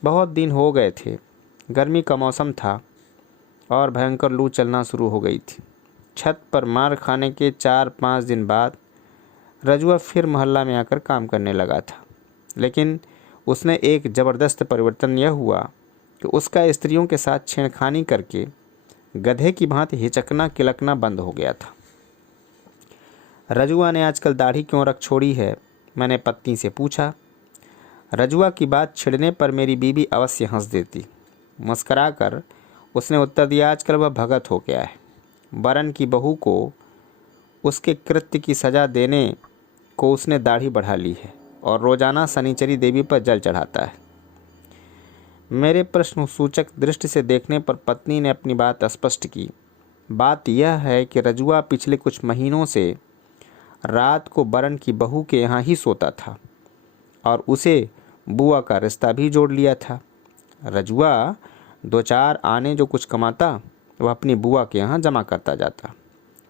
बहुत दिन हो गए थे, गर्मी का मौसम था और भयंकर लू चलना शुरू हो गई थी। छत पर मार खाने के 4-5 दिन बाद रजुआ फिर मोहल्ला में आकर काम करने लगा था, लेकिन उसने एक ज़बरदस्त परिवर्तन यह हुआ कि उसका स्त्रियों के साथ छेड़खानी करके गधे की भांति हिचकना किलकना बंद हो गया था। रजुआ ने आजकल दाढ़ी क्यों रख छोड़ी है? मैंने पत्नी से पूछा। रजुआ की बात छिड़ने पर मेरी बीवी अवश्य हंस देती। मुस्करा कर उसने उत्तर दिया, आजकल वह भगत हो गया है। बरन की बहू को उसके कृत्य की सज़ा देने को उसने दाढ़ी बढ़ा ली है और रोजाना शनिचरी देवी पर जल चढ़ाता है। मेरे प्रश्न सूचक दृष्टि से देखने पर पत्नी ने अपनी बात स्पष्ट की। बात यह है कि रजुआ पिछले कुछ महीनों से रात को बरन की बहू के यहाँ ही सोता था और उसे बुआ का रिश्ता भी जोड़ लिया था। रजुआ 2-4 आने जो कुछ कमाता वह अपनी बुआ के यहाँ जमा करता जाता।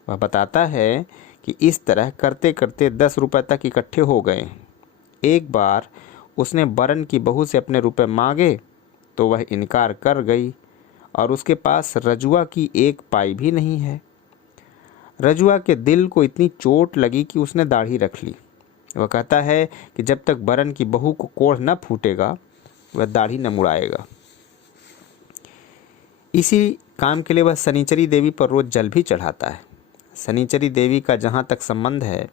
वह बताता है कि इस तरह करते करते 10 रुपये तक इकट्ठे हो गए। एक बार उसने बरन की बहू से अपने रुपए मांगे तो वह इनकार कर गई और उसके पास रजुआ की 1 पाई भी नहीं है। रजुआ के दिल को इतनी चोट लगी कि उसने दाढ़ी रख ली। वह कहता है कि जब तक बरन की बहू को कोढ़ न फूटेगा वह दाढ़ी न मुड़ाएगा। इसी काम के लिए वह शनिचरी देवी पर रोज जल भी चढ़ाता है। शनिचरी देवी का जहाँ तक संबंध है,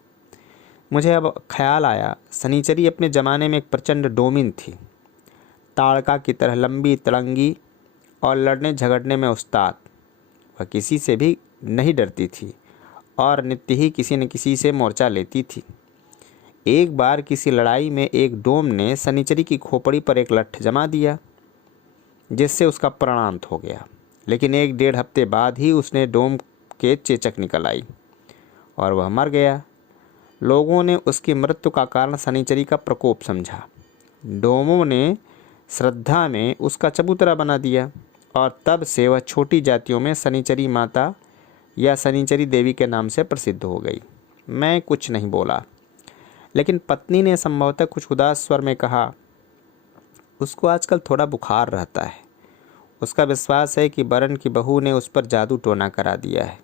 मुझे अब ख्याल आया, शनिचरी अपने ज़माने में एक प्रचंड डोमिन थी। ताड़का की तरह लंबी तड़ंगी और लड़ने झगड़ने में उस्ताद। वह किसी से भी नहीं डरती थी और नित्य ही किसी न किसी से मोर्चा लेती थी। एक बार किसी लड़ाई में एक डोम ने शनिचरी की खोपड़ी पर एक लठ जमा दिया जिससे उसका प्राणांत हो गया। लेकिन 1-1.5 हफ्ते बाद ही उसने डोम के चेचक निकल आई और वह मर गया। लोगों ने उसकी मृत्यु का कारण शनिचरी का प्रकोप समझा। डोमों ने श्रद्धा में उसका चबूतरा बना दिया और तब से वह छोटी जातियों में शनिचरी माता या शनिचरी देवी के नाम से प्रसिद्ध हो गई। मैं कुछ नहीं बोला, लेकिन पत्नी ने संभवतः कुछ उदास स्वर में कहा, उसको आजकल थोड़ा बुखार रहता है। उसका विश्वास है कि बरन की बहू ने उस पर जादू टोना करा दिया है।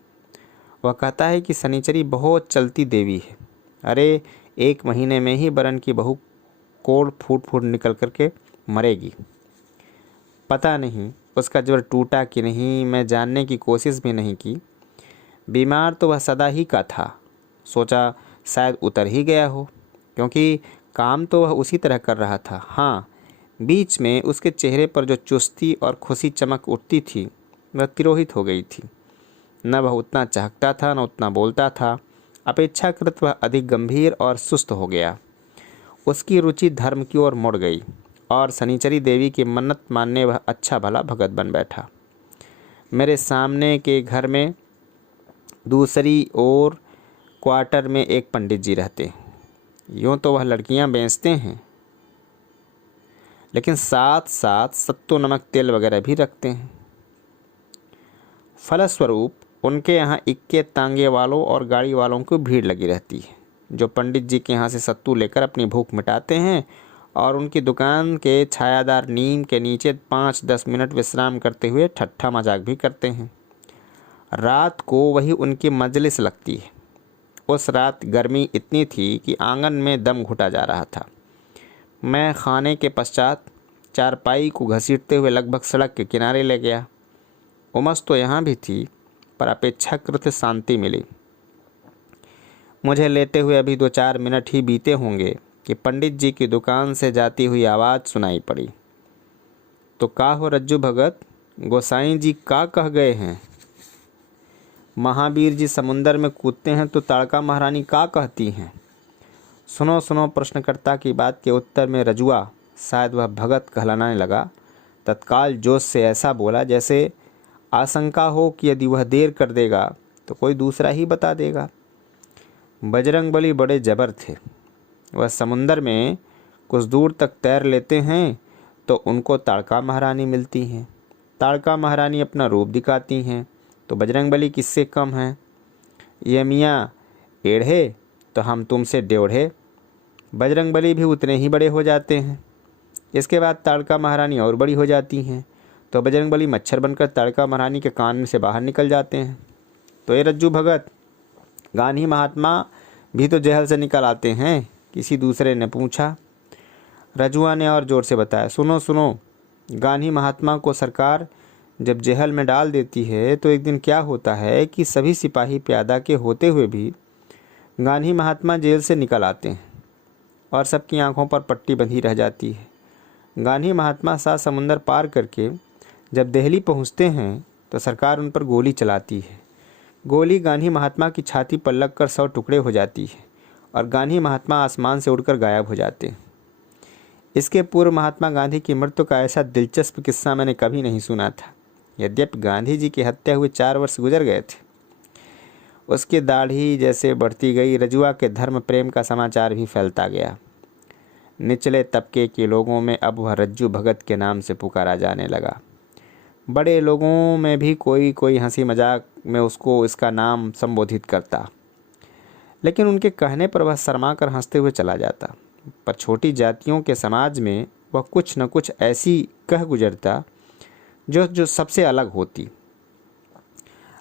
वह कहता है कि शनिचरी बहुत चलती देवी है। अरे 1 महीने में ही बरन की बहू कोढ़ फूट फूट निकल करके मरेगी। पता नहीं उसका ज्वर टूटा कि नहीं, मैं जानने की कोशिश भी नहीं की। बीमार तो वह सदा ही का था। सोचा शायद उतर ही गया हो, क्योंकि काम तो वह उसी तरह कर रहा था। हाँ, बीच में उसके चेहरे पर जो चुस्ती और खुशी चमक उठती थी वह तिरोहित हो गई थी। न वह उतना चहकता था न उतना बोलता था। अपेक्षाकृत वह अधिक गंभीर और सुस्त हो गया। उसकी रुचि धर्म की ओर मुड़ गई और शनिचरी देवी की मन्नत मानने वह अच्छा भला भगत बन बैठा। मेरे सामने के घर में दूसरी ओर क्वार्टर में एक पंडित जी रहते। यूँ तो वह लड़कियां बेचते हैं, लेकिन साथ साथ सत्तू नमक तेल वगैरह भी रखते हैं। फलस्वरूप उनके यहाँ इक्के तांगे वालों और गाड़ी वालों की भीड़ लगी रहती है, जो पंडित जी के यहाँ से सत्तू लेकर अपनी भूख मिटाते हैं और उनकी दुकान के छायादार नीम के नीचे 5-10 मिनट विश्राम करते हुए ठट्ठा मजाक भी करते हैं। रात को वही उनकी मजलिस लगती है। उस रात गर्मी इतनी थी कि आंगन में दम घुटा जा रहा था। मैं खाने के पश्चात चारपाई को घसीटते हुए लगभग सड़क के किनारे ले गया। उमस तो यहाँ भी थी, पर अपेक्षाकृत शांति मिली। मुझे लेटे हुए अभी 2-4 मिनट ही बीते होंगे कि पंडित जी की दुकान से जाती हुई आवाज़ सुनाई पड़ी। तो का हो रज्जू भगत, गोसाई जी का कह गए हैं? महावीर जी समुंदर में कूदते हैं तो ताड़का महारानी का कहती हैं? सुनो सुनो, प्रश्नकर्ता की बात के उत्तर में रजुआ, शायद वह भगत कहलाने लगा, तत्काल जोश से ऐसा बोला जैसे आशंका हो कि यदि वह देर कर देगा तो कोई दूसरा ही बता देगा। बजरंगबली बड़े जबर थे। वह समुंदर में कुछ दूर तक तैर लेते हैं तो उनको ताड़का महारानी मिलती हैं। ताड़का महारानी अपना रूप दिखाती हैं तो बजरंगबली किससे कम हैं? ये मियाँ एढ़े तो हम तुमसे डेढ़े। बजरंगबली भी उतने ही बड़े हो जाते हैं। इसके बाद ताड़का महारानी और बड़ी हो जाती हैं तो बजरंगबली मच्छर बनकर ताड़का महारानी के कान से बाहर निकल जाते हैं। तो ये रज्जू भगत, गांधी महात्मा भी तो जेहल से निकल आते हैं? किसी दूसरे ने पूछा। रजुआ ने और जोर से बताया, सुनो सुनो, गांधी महात्मा को सरकार जब जेहल में डाल देती है तो एक दिन क्या होता है कि सभी सिपाही प्यादा के होते हुए भी गांधी महात्मा जेल से निकल आते हैं और सबकी आंखों पर पट्टी बंधी रह जाती है। गांधी महात्मा सात समुंदर पार करके जब दिल्ली पहुंचते हैं तो सरकार उन पर गोली चलाती है। गोली गांधी महात्मा की छाती पर लगकर 100 टुकड़े हो जाती है और गांधी महात्मा आसमान से उड़कर गायब हो जाते। इसके पूर्व महात्मा गांधी की मृत्यु का ऐसा दिलचस्प किस्सा मैंने कभी नहीं सुना था। यद्यपि गांधी जी की हत्या हुए 4 वर्ष गुजर गए थे। उसकी दाढ़ी जैसे बढ़ती गई, रजुआ के धर्म प्रेम का समाचार भी फैलता गया। निचले तबके के लोगों में अब वह रज्जू भगत के नाम से पुकारा जाने लगा। बड़े लोगों में भी कोई कोई हंसी मजाक में उसको इसका नाम संबोधित करता, लेकिन उनके कहने पर वह शर्मा कर हंसते हुए चला जाता। पर छोटी जातियों के समाज में वह कुछ न कुछ ऐसी कह गुजरता जो सबसे अलग होती।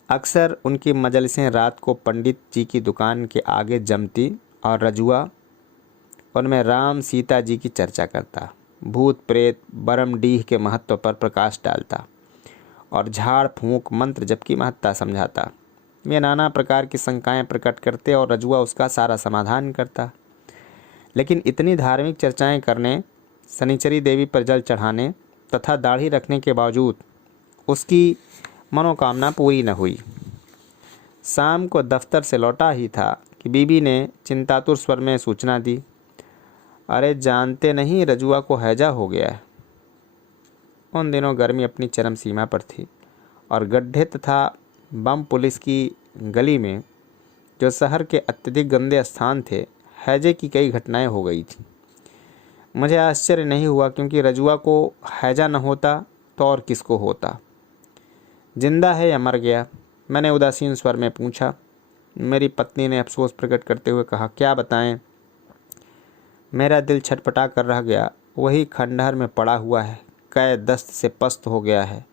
अक्सर उनकी मजलिसें रात को पंडित जी की दुकान के आगे जमती और रजुआ उनमें राम सीता जी की चर्चा करता, भूत प्रेत बरमडीह के महत्व पर प्रकाश डालता और झाड़ फूंक मंत्र जप की महत्ता समझाता। वे नाना प्रकार की शंकाएं प्रकट करते और रजुआ उसका सारा समाधान करता। लेकिन इतनी धार्मिक चर्चाएं करने, शनिचरी देवी पर जल चढ़ाने तथा दाढ़ी रखने के बावजूद उसकी मनोकामना पूरी न हुई। शाम को दफ्तर से लौटा ही था कि बीबी ने चिंतातुर स्वर में सूचना दी, अरे जानते नहीं रजुआ को हैजा हो गया है। उन दिनों गर्मी अपनी चरम सीमा पर थी और गड्ढे तथा बम पुलिस की गली में, जो शहर के अत्यधिक गंदे स्थान थे, हैजे की कई घटनाएं हो गई थी। मुझे आश्चर्य नहीं हुआ, क्योंकि रजुआ को हैजा न होता तो और किसको होता। जिंदा है या मर गया, मैंने उदासीन स्वर में पूछा। मेरी पत्नी ने अफसोस प्रकट करते हुए कहा, क्या बताएं, मेरा दिल छटपटा कर रह गया। वही खंडहर में पड़ा हुआ है, कै दस्त से पस्त हो गया है।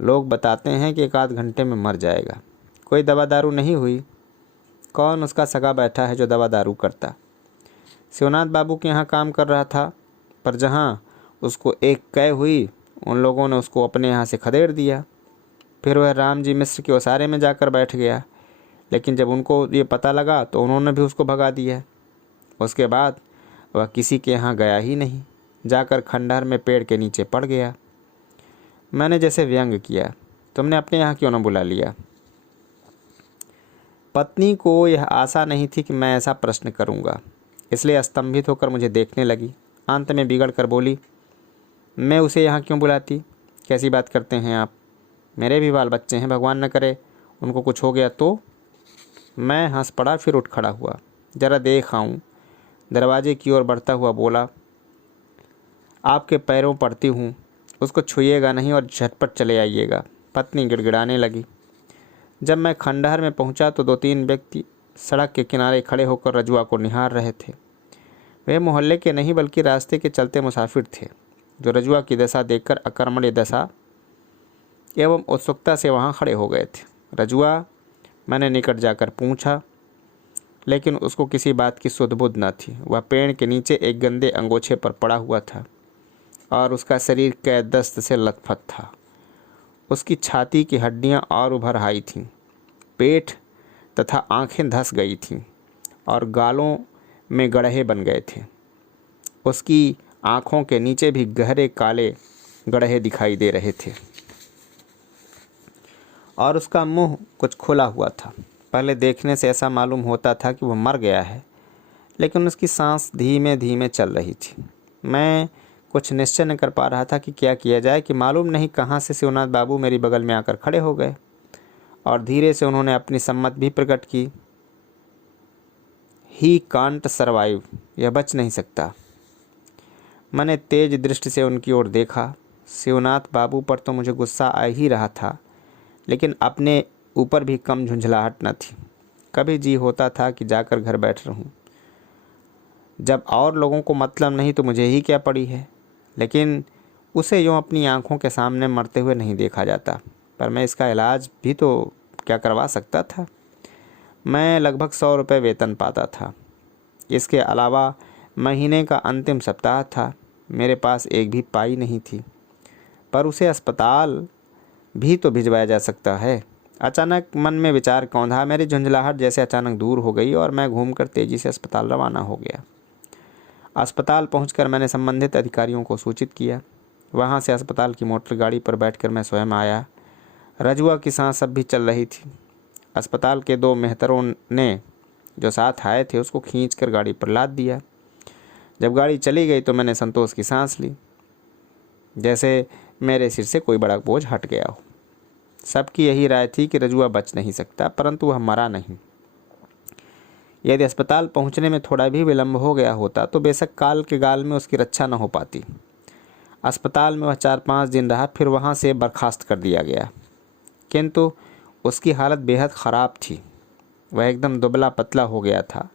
लोग बताते हैं कि 1 आध घंटे में मर जाएगा। कोई दवा दारू नहीं हुई। कौन उसका सगा बैठा है जो दवा दारू करता। शिवनाथ बाबू के यहाँ काम कर रहा था, पर जहाँ उसको एक कै हुई, उन लोगों ने उसको अपने यहाँ से खदेड़ दिया। फिर वह राम जी मिश्र के ओसारे में जाकर बैठ गया, लेकिन जब उनको ये पता लगा तो उन्होंने भी उसको भगा दिया। उसके बाद वह किसी के यहाँ गया ही नहीं, जाकर खंडहर में पेड़ के नीचे पड़ गया। मैंने जैसे व्यंग किया, तुमने अपने यहाँ क्यों न बुला लिया। पत्नी को यह आशा नहीं थी कि मैं ऐसा प्रश्न करूँगा, इसलिए स्तंभित होकर मुझे देखने लगी। अंत में बिगड़ कर बोली, मैं उसे यहाँ क्यों बुलाती। कैसी बात करते हैं आप, मेरे भी बाल बच्चे हैं, भगवान न करे उनको कुछ हो गया तो। मैं हंस पड़ा, फिर उठ खड़ा हुआ। जरा देख आऊँ, दरवाजे की ओर बढ़ता हुआ बोला, आपके पैरों पड़ती हूँ, उसको छुइएगा नहीं और झटपट चले आइएगा। पत्नी गिड़गिड़ाने लगी। जब मैं खंडहर में पहुंचा तो 2-3 व्यक्ति सड़क के किनारे खड़े होकर रजुआ को निहार रहे थे। वे मोहल्ले के नहीं बल्कि रास्ते के चलते मुसाफिर थे, जो रजुआ की दशा देखकर अकर्मण्य दशा एवं उत्सुकता से वहां खड़े हो गए थे। रजुआ, मैंने निकट जाकर पूछा, लेकिन उसको किसी बात की सुध बुध न थी। वह पेड़ के नीचे एक गंदे अंगोछे पर पड़ा हुआ था और उसका शरीर कै दस्त से लथपथ था। उसकी छाती की हड्डियां और उभर आई थीं, पेट तथा आंखें धंस गई थीं और गालों में गड्ढे बन गए थे। उसकी आंखों के नीचे भी गहरे काले गड्ढे दिखाई दे रहे थे और उसका मुंह कुछ खुला हुआ था। पहले देखने से ऐसा मालूम होता था कि वह मर गया है, लेकिन उसकी सांस धीमे धीमे चल रही थी। मैं कुछ निश्चय न कर पा रहा था कि क्या किया जाए कि मालूम नहीं कहाँ से शिवनाथ बाबू मेरी बगल में आकर खड़े हो गए और धीरे से उन्होंने अपनी सम्मत भी प्रकट की। ही कांट सरवाइव, यह बच नहीं सकता। मैंने तेज दृष्टि से उनकी ओर देखा। शिवनाथ बाबू पर तो मुझे गुस्सा आ ही रहा था, लेकिन अपने ऊपर भी कम झुंझलाहट न थी। कभी जी होता था कि जाकर घर बैठ रहूं। जब और लोगों को मतलब नहीं तो मुझे ही क्या पड़ी है। लेकिन उसे यूँ अपनी आंखों के सामने मरते हुए नहीं देखा जाता, पर मैं इसका इलाज भी तो क्या करवा सकता था। मैं लगभग 100 रुपये वेतन पाता था। इसके अलावा महीने का अंतिम सप्ताह था। मेरे पास एक भी पाई नहीं थी, पर उसे अस्पताल भी तो भिजवाया जा सकता है। अचानक मन में विचार कौंधा। मेरी झुंझलाहट जैसे अचानक दूर हो गई और मैं घूमकर तेजी से अस्पताल रवाना हो गया। अस्पताल पहुंचकर मैंने संबंधित अधिकारियों को सूचित किया। वहां से अस्पताल की मोटर गाड़ी पर बैठकर मैं स्वयं आया। रजुआ की सांस अब भी चल रही थी। अस्पताल के 2 मेहतरों ने जो साथ आए थे उसको खींचकर गाड़ी पर लाद दिया। जब गाड़ी चली गई तो मैंने संतोष की सांस ली, जैसे मेरे सिर से कोई बड़ा बोझ हट गया हो। सबकी यही राय थी कि रजुआ बच नहीं सकता, परंतु वह मरा नहीं। यदि अस्पताल पहुंचने में थोड़ा भी विलंब हो गया होता तो बेशक काल के गाल में उसकी रक्षा न हो पाती। अस्पताल में वह 4-5 दिन रहा, फिर वहां से बर्खास्त कर दिया गया। किंतु उसकी हालत बेहद ख़राब थी। वह एकदम दुबला पतला हो गया था,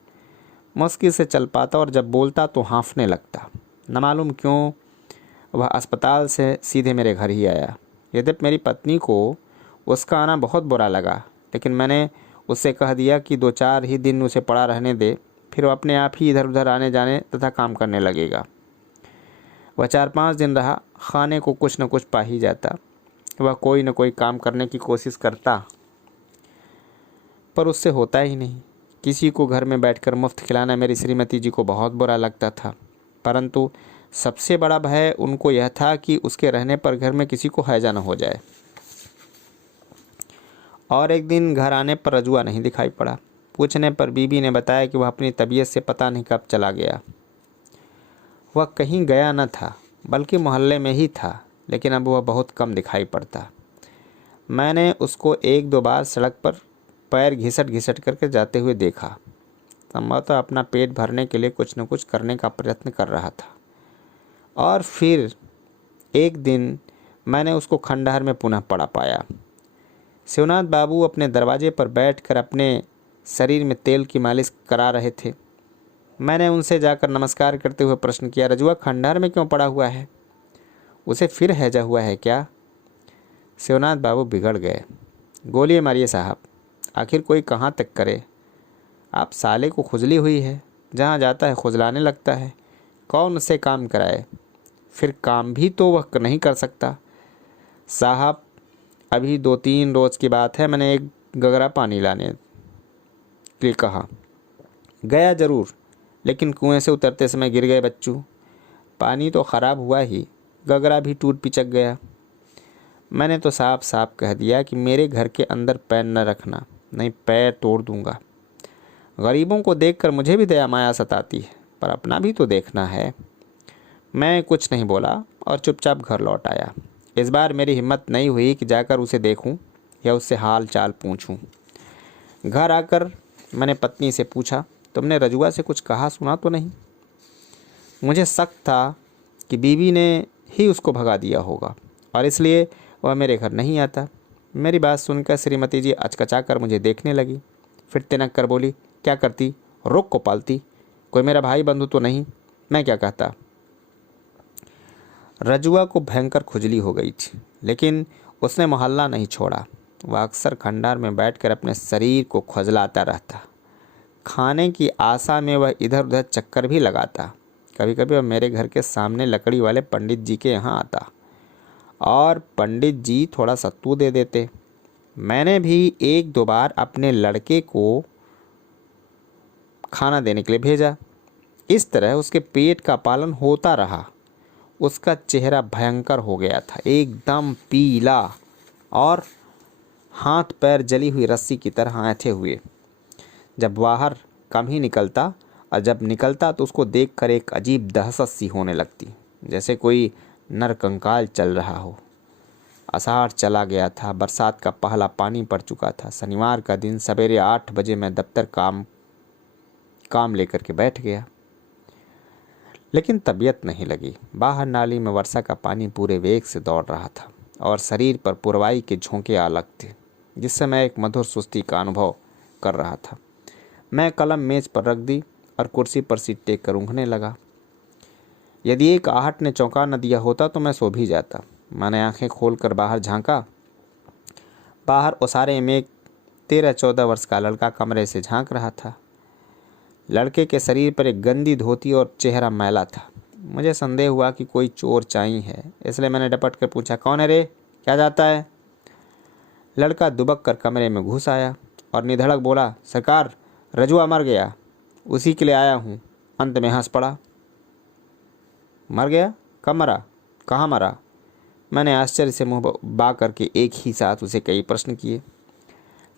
मुश्किल से चल पाता और जब बोलता तो हाँफने लगता। न मालूम क्यों वह अस्पताल से सीधे मेरे घर ही आया। यद्यपि मेरी पत्नी को उसका आना बहुत बुरा लगा, लेकिन मैंने उससे कह दिया कि 2-4 ही दिन उसे पड़ा रहने दे, फिर वह अपने आप ही इधर उधर आने जाने तथा काम करने लगेगा। वह 4-5 दिन रहा, खाने को कुछ न कुछ पा ही जाता। वह कोई न कोई काम करने की कोशिश करता, पर उससे होता ही नहीं। किसी को घर में बैठकर मुफ्त खिलाना मेरी श्रीमती जी को बहुत बुरा लगता था, परंतु सबसे बड़ा भय उनको यह था कि उसके रहने पर घर में किसी को हैजा न हो जाए। और एक दिन घर आने पर रजुआ नहीं दिखाई पड़ा। पूछने पर बीबी ने बताया कि वह अपनी तबीयत से पता नहीं कब चला गया। वह कहीं गया न था, बल्कि मोहल्ले में ही था, लेकिन अब वह बहुत कम दिखाई पड़ता। मैंने उसको 1-2 बार सड़क पर पैर घिसट घिसट करके जाते हुए देखा। संभवतः अपना पेट भरने के लिए कुछ न कुछ करने का प्रयत्न कर रहा था। और फिर एक दिन मैंने उसको खंडहर में पुनः पड़ा पाया। शिवनाथ बाबू अपने दरवाजे पर बैठकर अपने शरीर में तेल की मालिश करा रहे थे। मैंने उनसे जाकर नमस्कार करते हुए प्रश्न किया, रजुआ खंडहर में क्यों पड़ा हुआ है? उसे फिर हैजा हुआ है क्या? शिवनाथ बाबू बिगड़ गए। गोलियां मारिए साहब, आखिर कोई कहाँ तक करे। आप साले को खुजली हुई है, जहाँ जाता है खुजलाने लगता है। कौन उससे काम कराए? फिर काम भी तो वह नहीं कर सकता। साहब, अभी 2-3 रोज़ की बात है, मैंने एक गगरा पानी लाने के लिए कहा। गया जरूर, लेकिन कुएं से उतरते समय गिर गए बच्चू। पानी तो ख़राब हुआ ही, गगरा भी टूट पिचक गया। मैंने तो साफ साफ कह दिया कि मेरे घर के अंदर पैर न रखना, नहीं पैर तोड़ दूंगा। गरीबों को देखकर मुझे भी दया माया सताती है, पर अपना भी तो देखना है। मैं कुछ नहीं बोला और चुपचाप घर लौट आया। इस बार मेरी हिम्मत नहीं हुई कि जाकर उसे देखूं या उससे हाल चाल पूछूं। घर आकर मैंने पत्नी से पूछा, तुमने रजुआ से कुछ कहा सुना तो नहीं? मुझे शक था कि बीवी ने ही उसको भगा दिया होगा और इसलिए वह मेरे घर नहीं आता। मेरी बात सुनकर श्रीमती जी अचकचा कर मुझे देखने लगी, फिर तिनक कर बोली, क्या करती? रोक को पालती? कोई मेरा भाई बंधु तो नहीं? मैं क्या कहता? रजुआ को भयंकर खुजली हो गई थी, लेकिन उसने मोहल्ला नहीं छोड़ा। वह अक्सर खंडहर में बैठकर अपने शरीर को खुजलाता रहता। खाने की आशा में वह इधर उधर चक्कर भी लगाता। कभी कभी वह मेरे घर के सामने लकड़ी वाले पंडित जी के यहाँ आता और पंडित जी थोड़ा सत्तू दे देते। मैंने भी 1-2 बार अपने लड़के को खाना देने के लिए भेजा। इस तरह उसके पेट का पालन होता रहा। उसका चेहरा भयंकर हो गया था, एकदम पीला और हाथ पैर जली हुई रस्सी की तरह ऐंठे हुए। जब बाहर कम ही निकलता और जब निकलता तो उसको देखकर एक अजीब दहशत सी होने लगती, जैसे कोई नरकंकाल चल रहा हो। आषाढ़ चला गया था, बरसात का पहला पानी पड़ चुका था। शनिवार का दिन सवेरे 8 बजे मैं दफ्तर काम लेकर के बैठ गया, लेकिन तबीयत नहीं लगी। बाहर नाली में वर्षा का पानी पूरे वेग से दौड़ रहा था और शरीर पर पुरवाई के झोंके आ लगते, जिससे मैं एक मधुर सुस्ती का अनुभव कर रहा था। मैं कलम मेज पर रख दी और कुर्सी पर सीट टेक कर ऊँघने लगा। यदि एक आहट ने चौंका न दिया होता तो मैं सो भी जाता। मैंने आंखें खोलकर बाहर झांका। बाहर ओसारे में एक 13-14 वर्ष का लड़का कमरे से झांक रहा था। लड़के के शरीर पर एक गंदी धोती और चेहरा मैला था। मुझे संदेह हुआ कि कोई चोर चाई है, इसलिए मैंने डपट कर पूछा, कौन है रे, क्या जाता है? लड़का दुबक कर कमरे में घुस आया और निधड़क बोला, सरकार, रजुआ मर गया, उसी के लिए आया हूँ। अंत में हंस पड़ा। मर गया? कब मरा? कहाँ मरा? मैंने आश्चर्य से मुंह बा करके एक ही साथ उसे कई प्रश्न किए।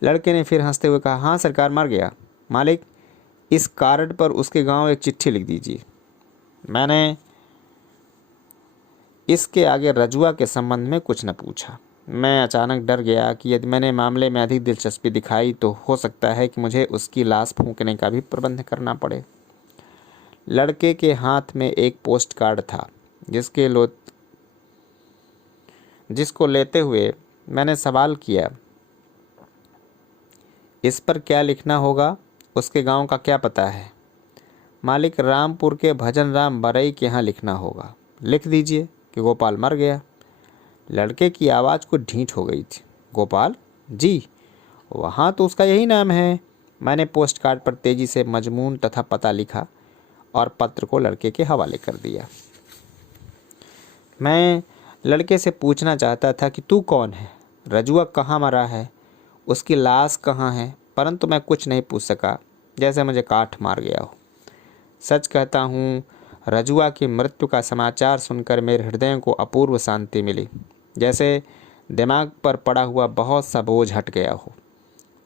लड़के ने फिर हंसते हुए कहा, हाँ सरकार, मर गया। मालिक, इस कार्ड पर उसके गांव एक चिट्ठी लिख दीजिए। मैंने इसके आगे रजुआ के संबंध में कुछ न पूछा। मैं अचानक डर गया कि यदि मैंने मामले में अधिक दिलचस्पी दिखाई तो हो सकता है कि मुझे उसकी लाश फूंकने का भी प्रबंध करना पड़े। लड़के के हाथ में एक पोस्ट कार्ड था जिसको लेते हुए मैंने सवाल किया, इस पर क्या लिखना होगा? उसके गांव का क्या पता है? मालिक, रामपुर के भजन राम बरई के यहाँ लिखना होगा। लिख दीजिए कि गोपाल मर गया। लड़के की आवाज़ कुछ ढीठ हो गई थी। गोपाल? जी, वहाँ तो उसका यही नाम है। मैंने पोस्ट कार्ड पर तेजी से मजमून तथा पता लिखा और पत्र को लड़के के हवाले कर दिया। मैं लड़के से पूछना चाहता था कि तू कौन है, रजुआ कहाँ मरा है, उसकी लाश कहाँ है, परंतु मैं कुछ नहीं पूछ सका, जैसे मुझे काठ मार गया हो। सच कहता हूँ, रजुआ की मृत्यु का समाचार सुनकर मेरे हृदय को अपूर्व शांति मिली, जैसे दिमाग पर पड़ा हुआ बहुत सा बोझ हट गया हो।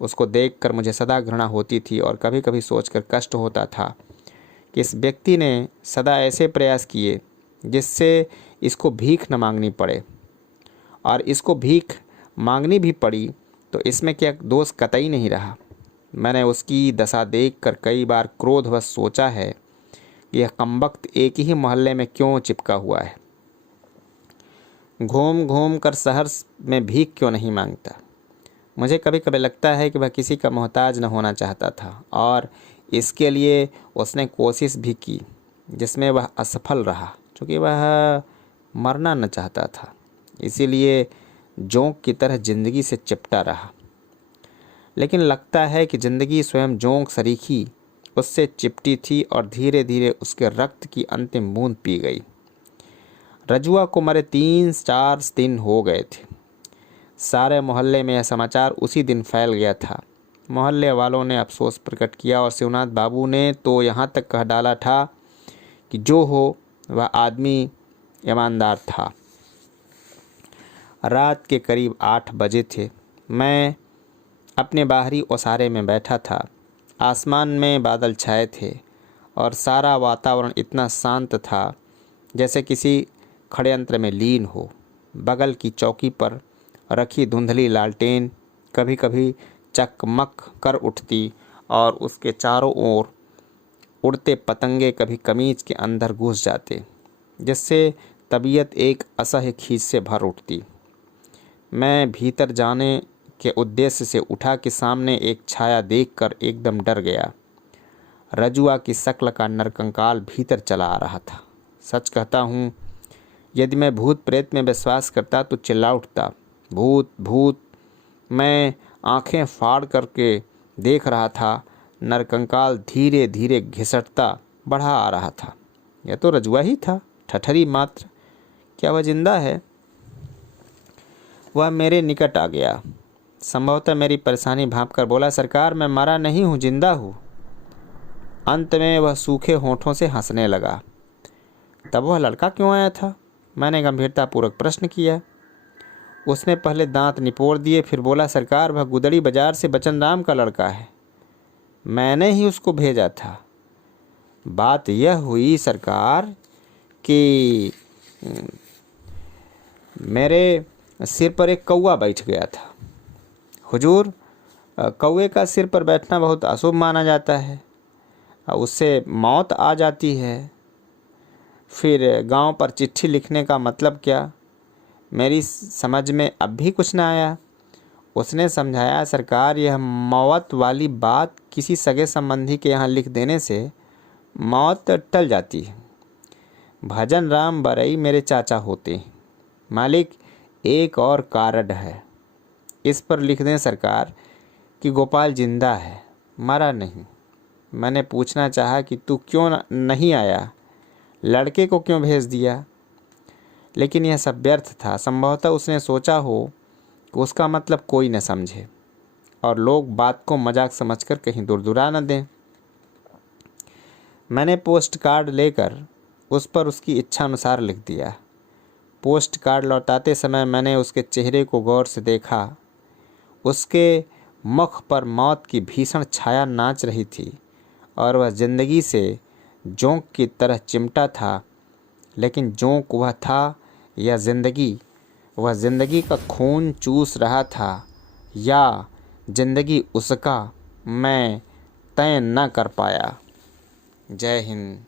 उसको देखकर मुझे सदा घृणा होती थी और कभी कभी सोचकर कष्ट होता था कि इस व्यक्ति ने सदा ऐसे प्रयास किए जिससे इसको भीख न मांगनी पड़े, और इसको भीख मांगनी भी पड़ी तो इसमें क्या दोष कतई नहीं रहा। मैंने उसकी दशा देखकर कई बार क्रोधवश सोचा है कि यह कमबख्त एक ही मोहल्ले में क्यों चिपका हुआ है, घूम घूम कर शहर में भीख क्यों नहीं मांगता। मुझे कभी कभी लगता है कि वह किसी का मोहताज न होना चाहता था और इसके लिए उसने कोशिश भी की, जिसमें वह असफल रहा, क्योंकि वह मरना न चाहता था, इसीलिए जोंक की तरह जिंदगी से चिपटा रहा। लेकिन लगता है कि जिंदगी स्वयं जोंक सरीखी उससे चिपटी थी और धीरे धीरे उसके रक्त की अंतिम बूंद पी गई। रजुआ को मरे 3-4 दिन हो गए थे। सारे मोहल्ले में यह समाचार उसी दिन फैल गया था। मोहल्ले वालों ने अफसोस प्रकट किया और शिवनाथ बाबू ने तो यहाँ तक कह डाला था कि जो हो वह आदमी ईमानदार था। रात के करीब 8 बजे थे। मैं अपने बाहरी ओसारे में बैठा था। आसमान में बादल छाए थे और सारा वातावरण इतना शांत था जैसे किसी षड्यंत्र में लीन हो। बगल की चौकी पर रखी धुंधली लालटेन कभी कभी चकमक कर उठती और उसके चारों ओर उड़ते पतंगे कभी कमीज के अंदर घुस जाते, जिससे तबीयत एक असह्य खींच से भर उठती। मैं भीतर जाने के उद्देश्य से उठा कि सामने एक छाया देखकर एकदम डर गया। रजुआ की शक्ल का नरकंकाल भीतर चला आ रहा था। सच कहता हूँ, यदि मैं भूत प्रेत में विश्वास करता तो चिल्ला उठता, भूत भूत। मैं आंखें फाड़ करके देख रहा था। नरकंकाल धीरे धीरे घिसटता बढ़ा आ रहा था। यह तो रजुआ ही था, ठठरी मात्र। क्या वह जिंदा है? वह मेरे निकट आ गया। संभवतः मेरी परेशानी भांपकर बोला, सरकार मैं मरा नहीं हूँ, जिंदा हूँ। अंत में वह सूखे होठों से हंसने लगा। तब वह लड़का क्यों आया था? मैंने गंभीरतापूर्वक प्रश्न किया। उसने पहले दांत निपोड़ दिए, फिर बोला, सरकार वह गुदड़ी बाजार से बचन राम का लड़का है, मैंने ही उसको भेजा था। बात यह हुई सरकार कि मेरे सिर पर एक कौवा बैठ गया था। हुजूर, कौवे का सिर पर बैठना बहुत अशुभ माना जाता है, उससे मौत आ जाती है। फिर गांव पर चिट्ठी लिखने का मतलब क्या? मेरी समझ में अब भी कुछ न आया। उसने समझाया, सरकार यह मौत वाली बात किसी सगे संबंधी के यहाँ लिख देने से मौत टल जाती है। भजन राम बरई मेरे चाचा होते हैं। मालिक, एक और कारण है, इस पर लिख दें सरकार कि गोपाल जिंदा है, मरा नहीं। मैंने पूछना चाहा कि तू क्यों नहीं आया, लड़के को क्यों भेज दिया, लेकिन यह सब व्यर्थ था। संभवतः उसने सोचा हो कि उसका मतलब कोई न समझे और लोग बात को मजाक समझकर कहीं दुरदुरा न दें। मैंने पोस्ट कार्ड लेकर उस पर उसकी इच्छा अनुसार लिख दिया। पोस्ट कार्ड लौटाते समय मैंने उसके चेहरे को गौर से देखा। उसके मुख पर मौत की भीषण छाया नाच रही थी और वह ज़िंदगी से जोंक की तरह चिमटा था, लेकिन जोंक वह था या ज़िंदगी? वह ज़िंदगी का खून चूस रहा था या ज़िंदगी उसका? मैं तय न कर पाया। जय हिंद।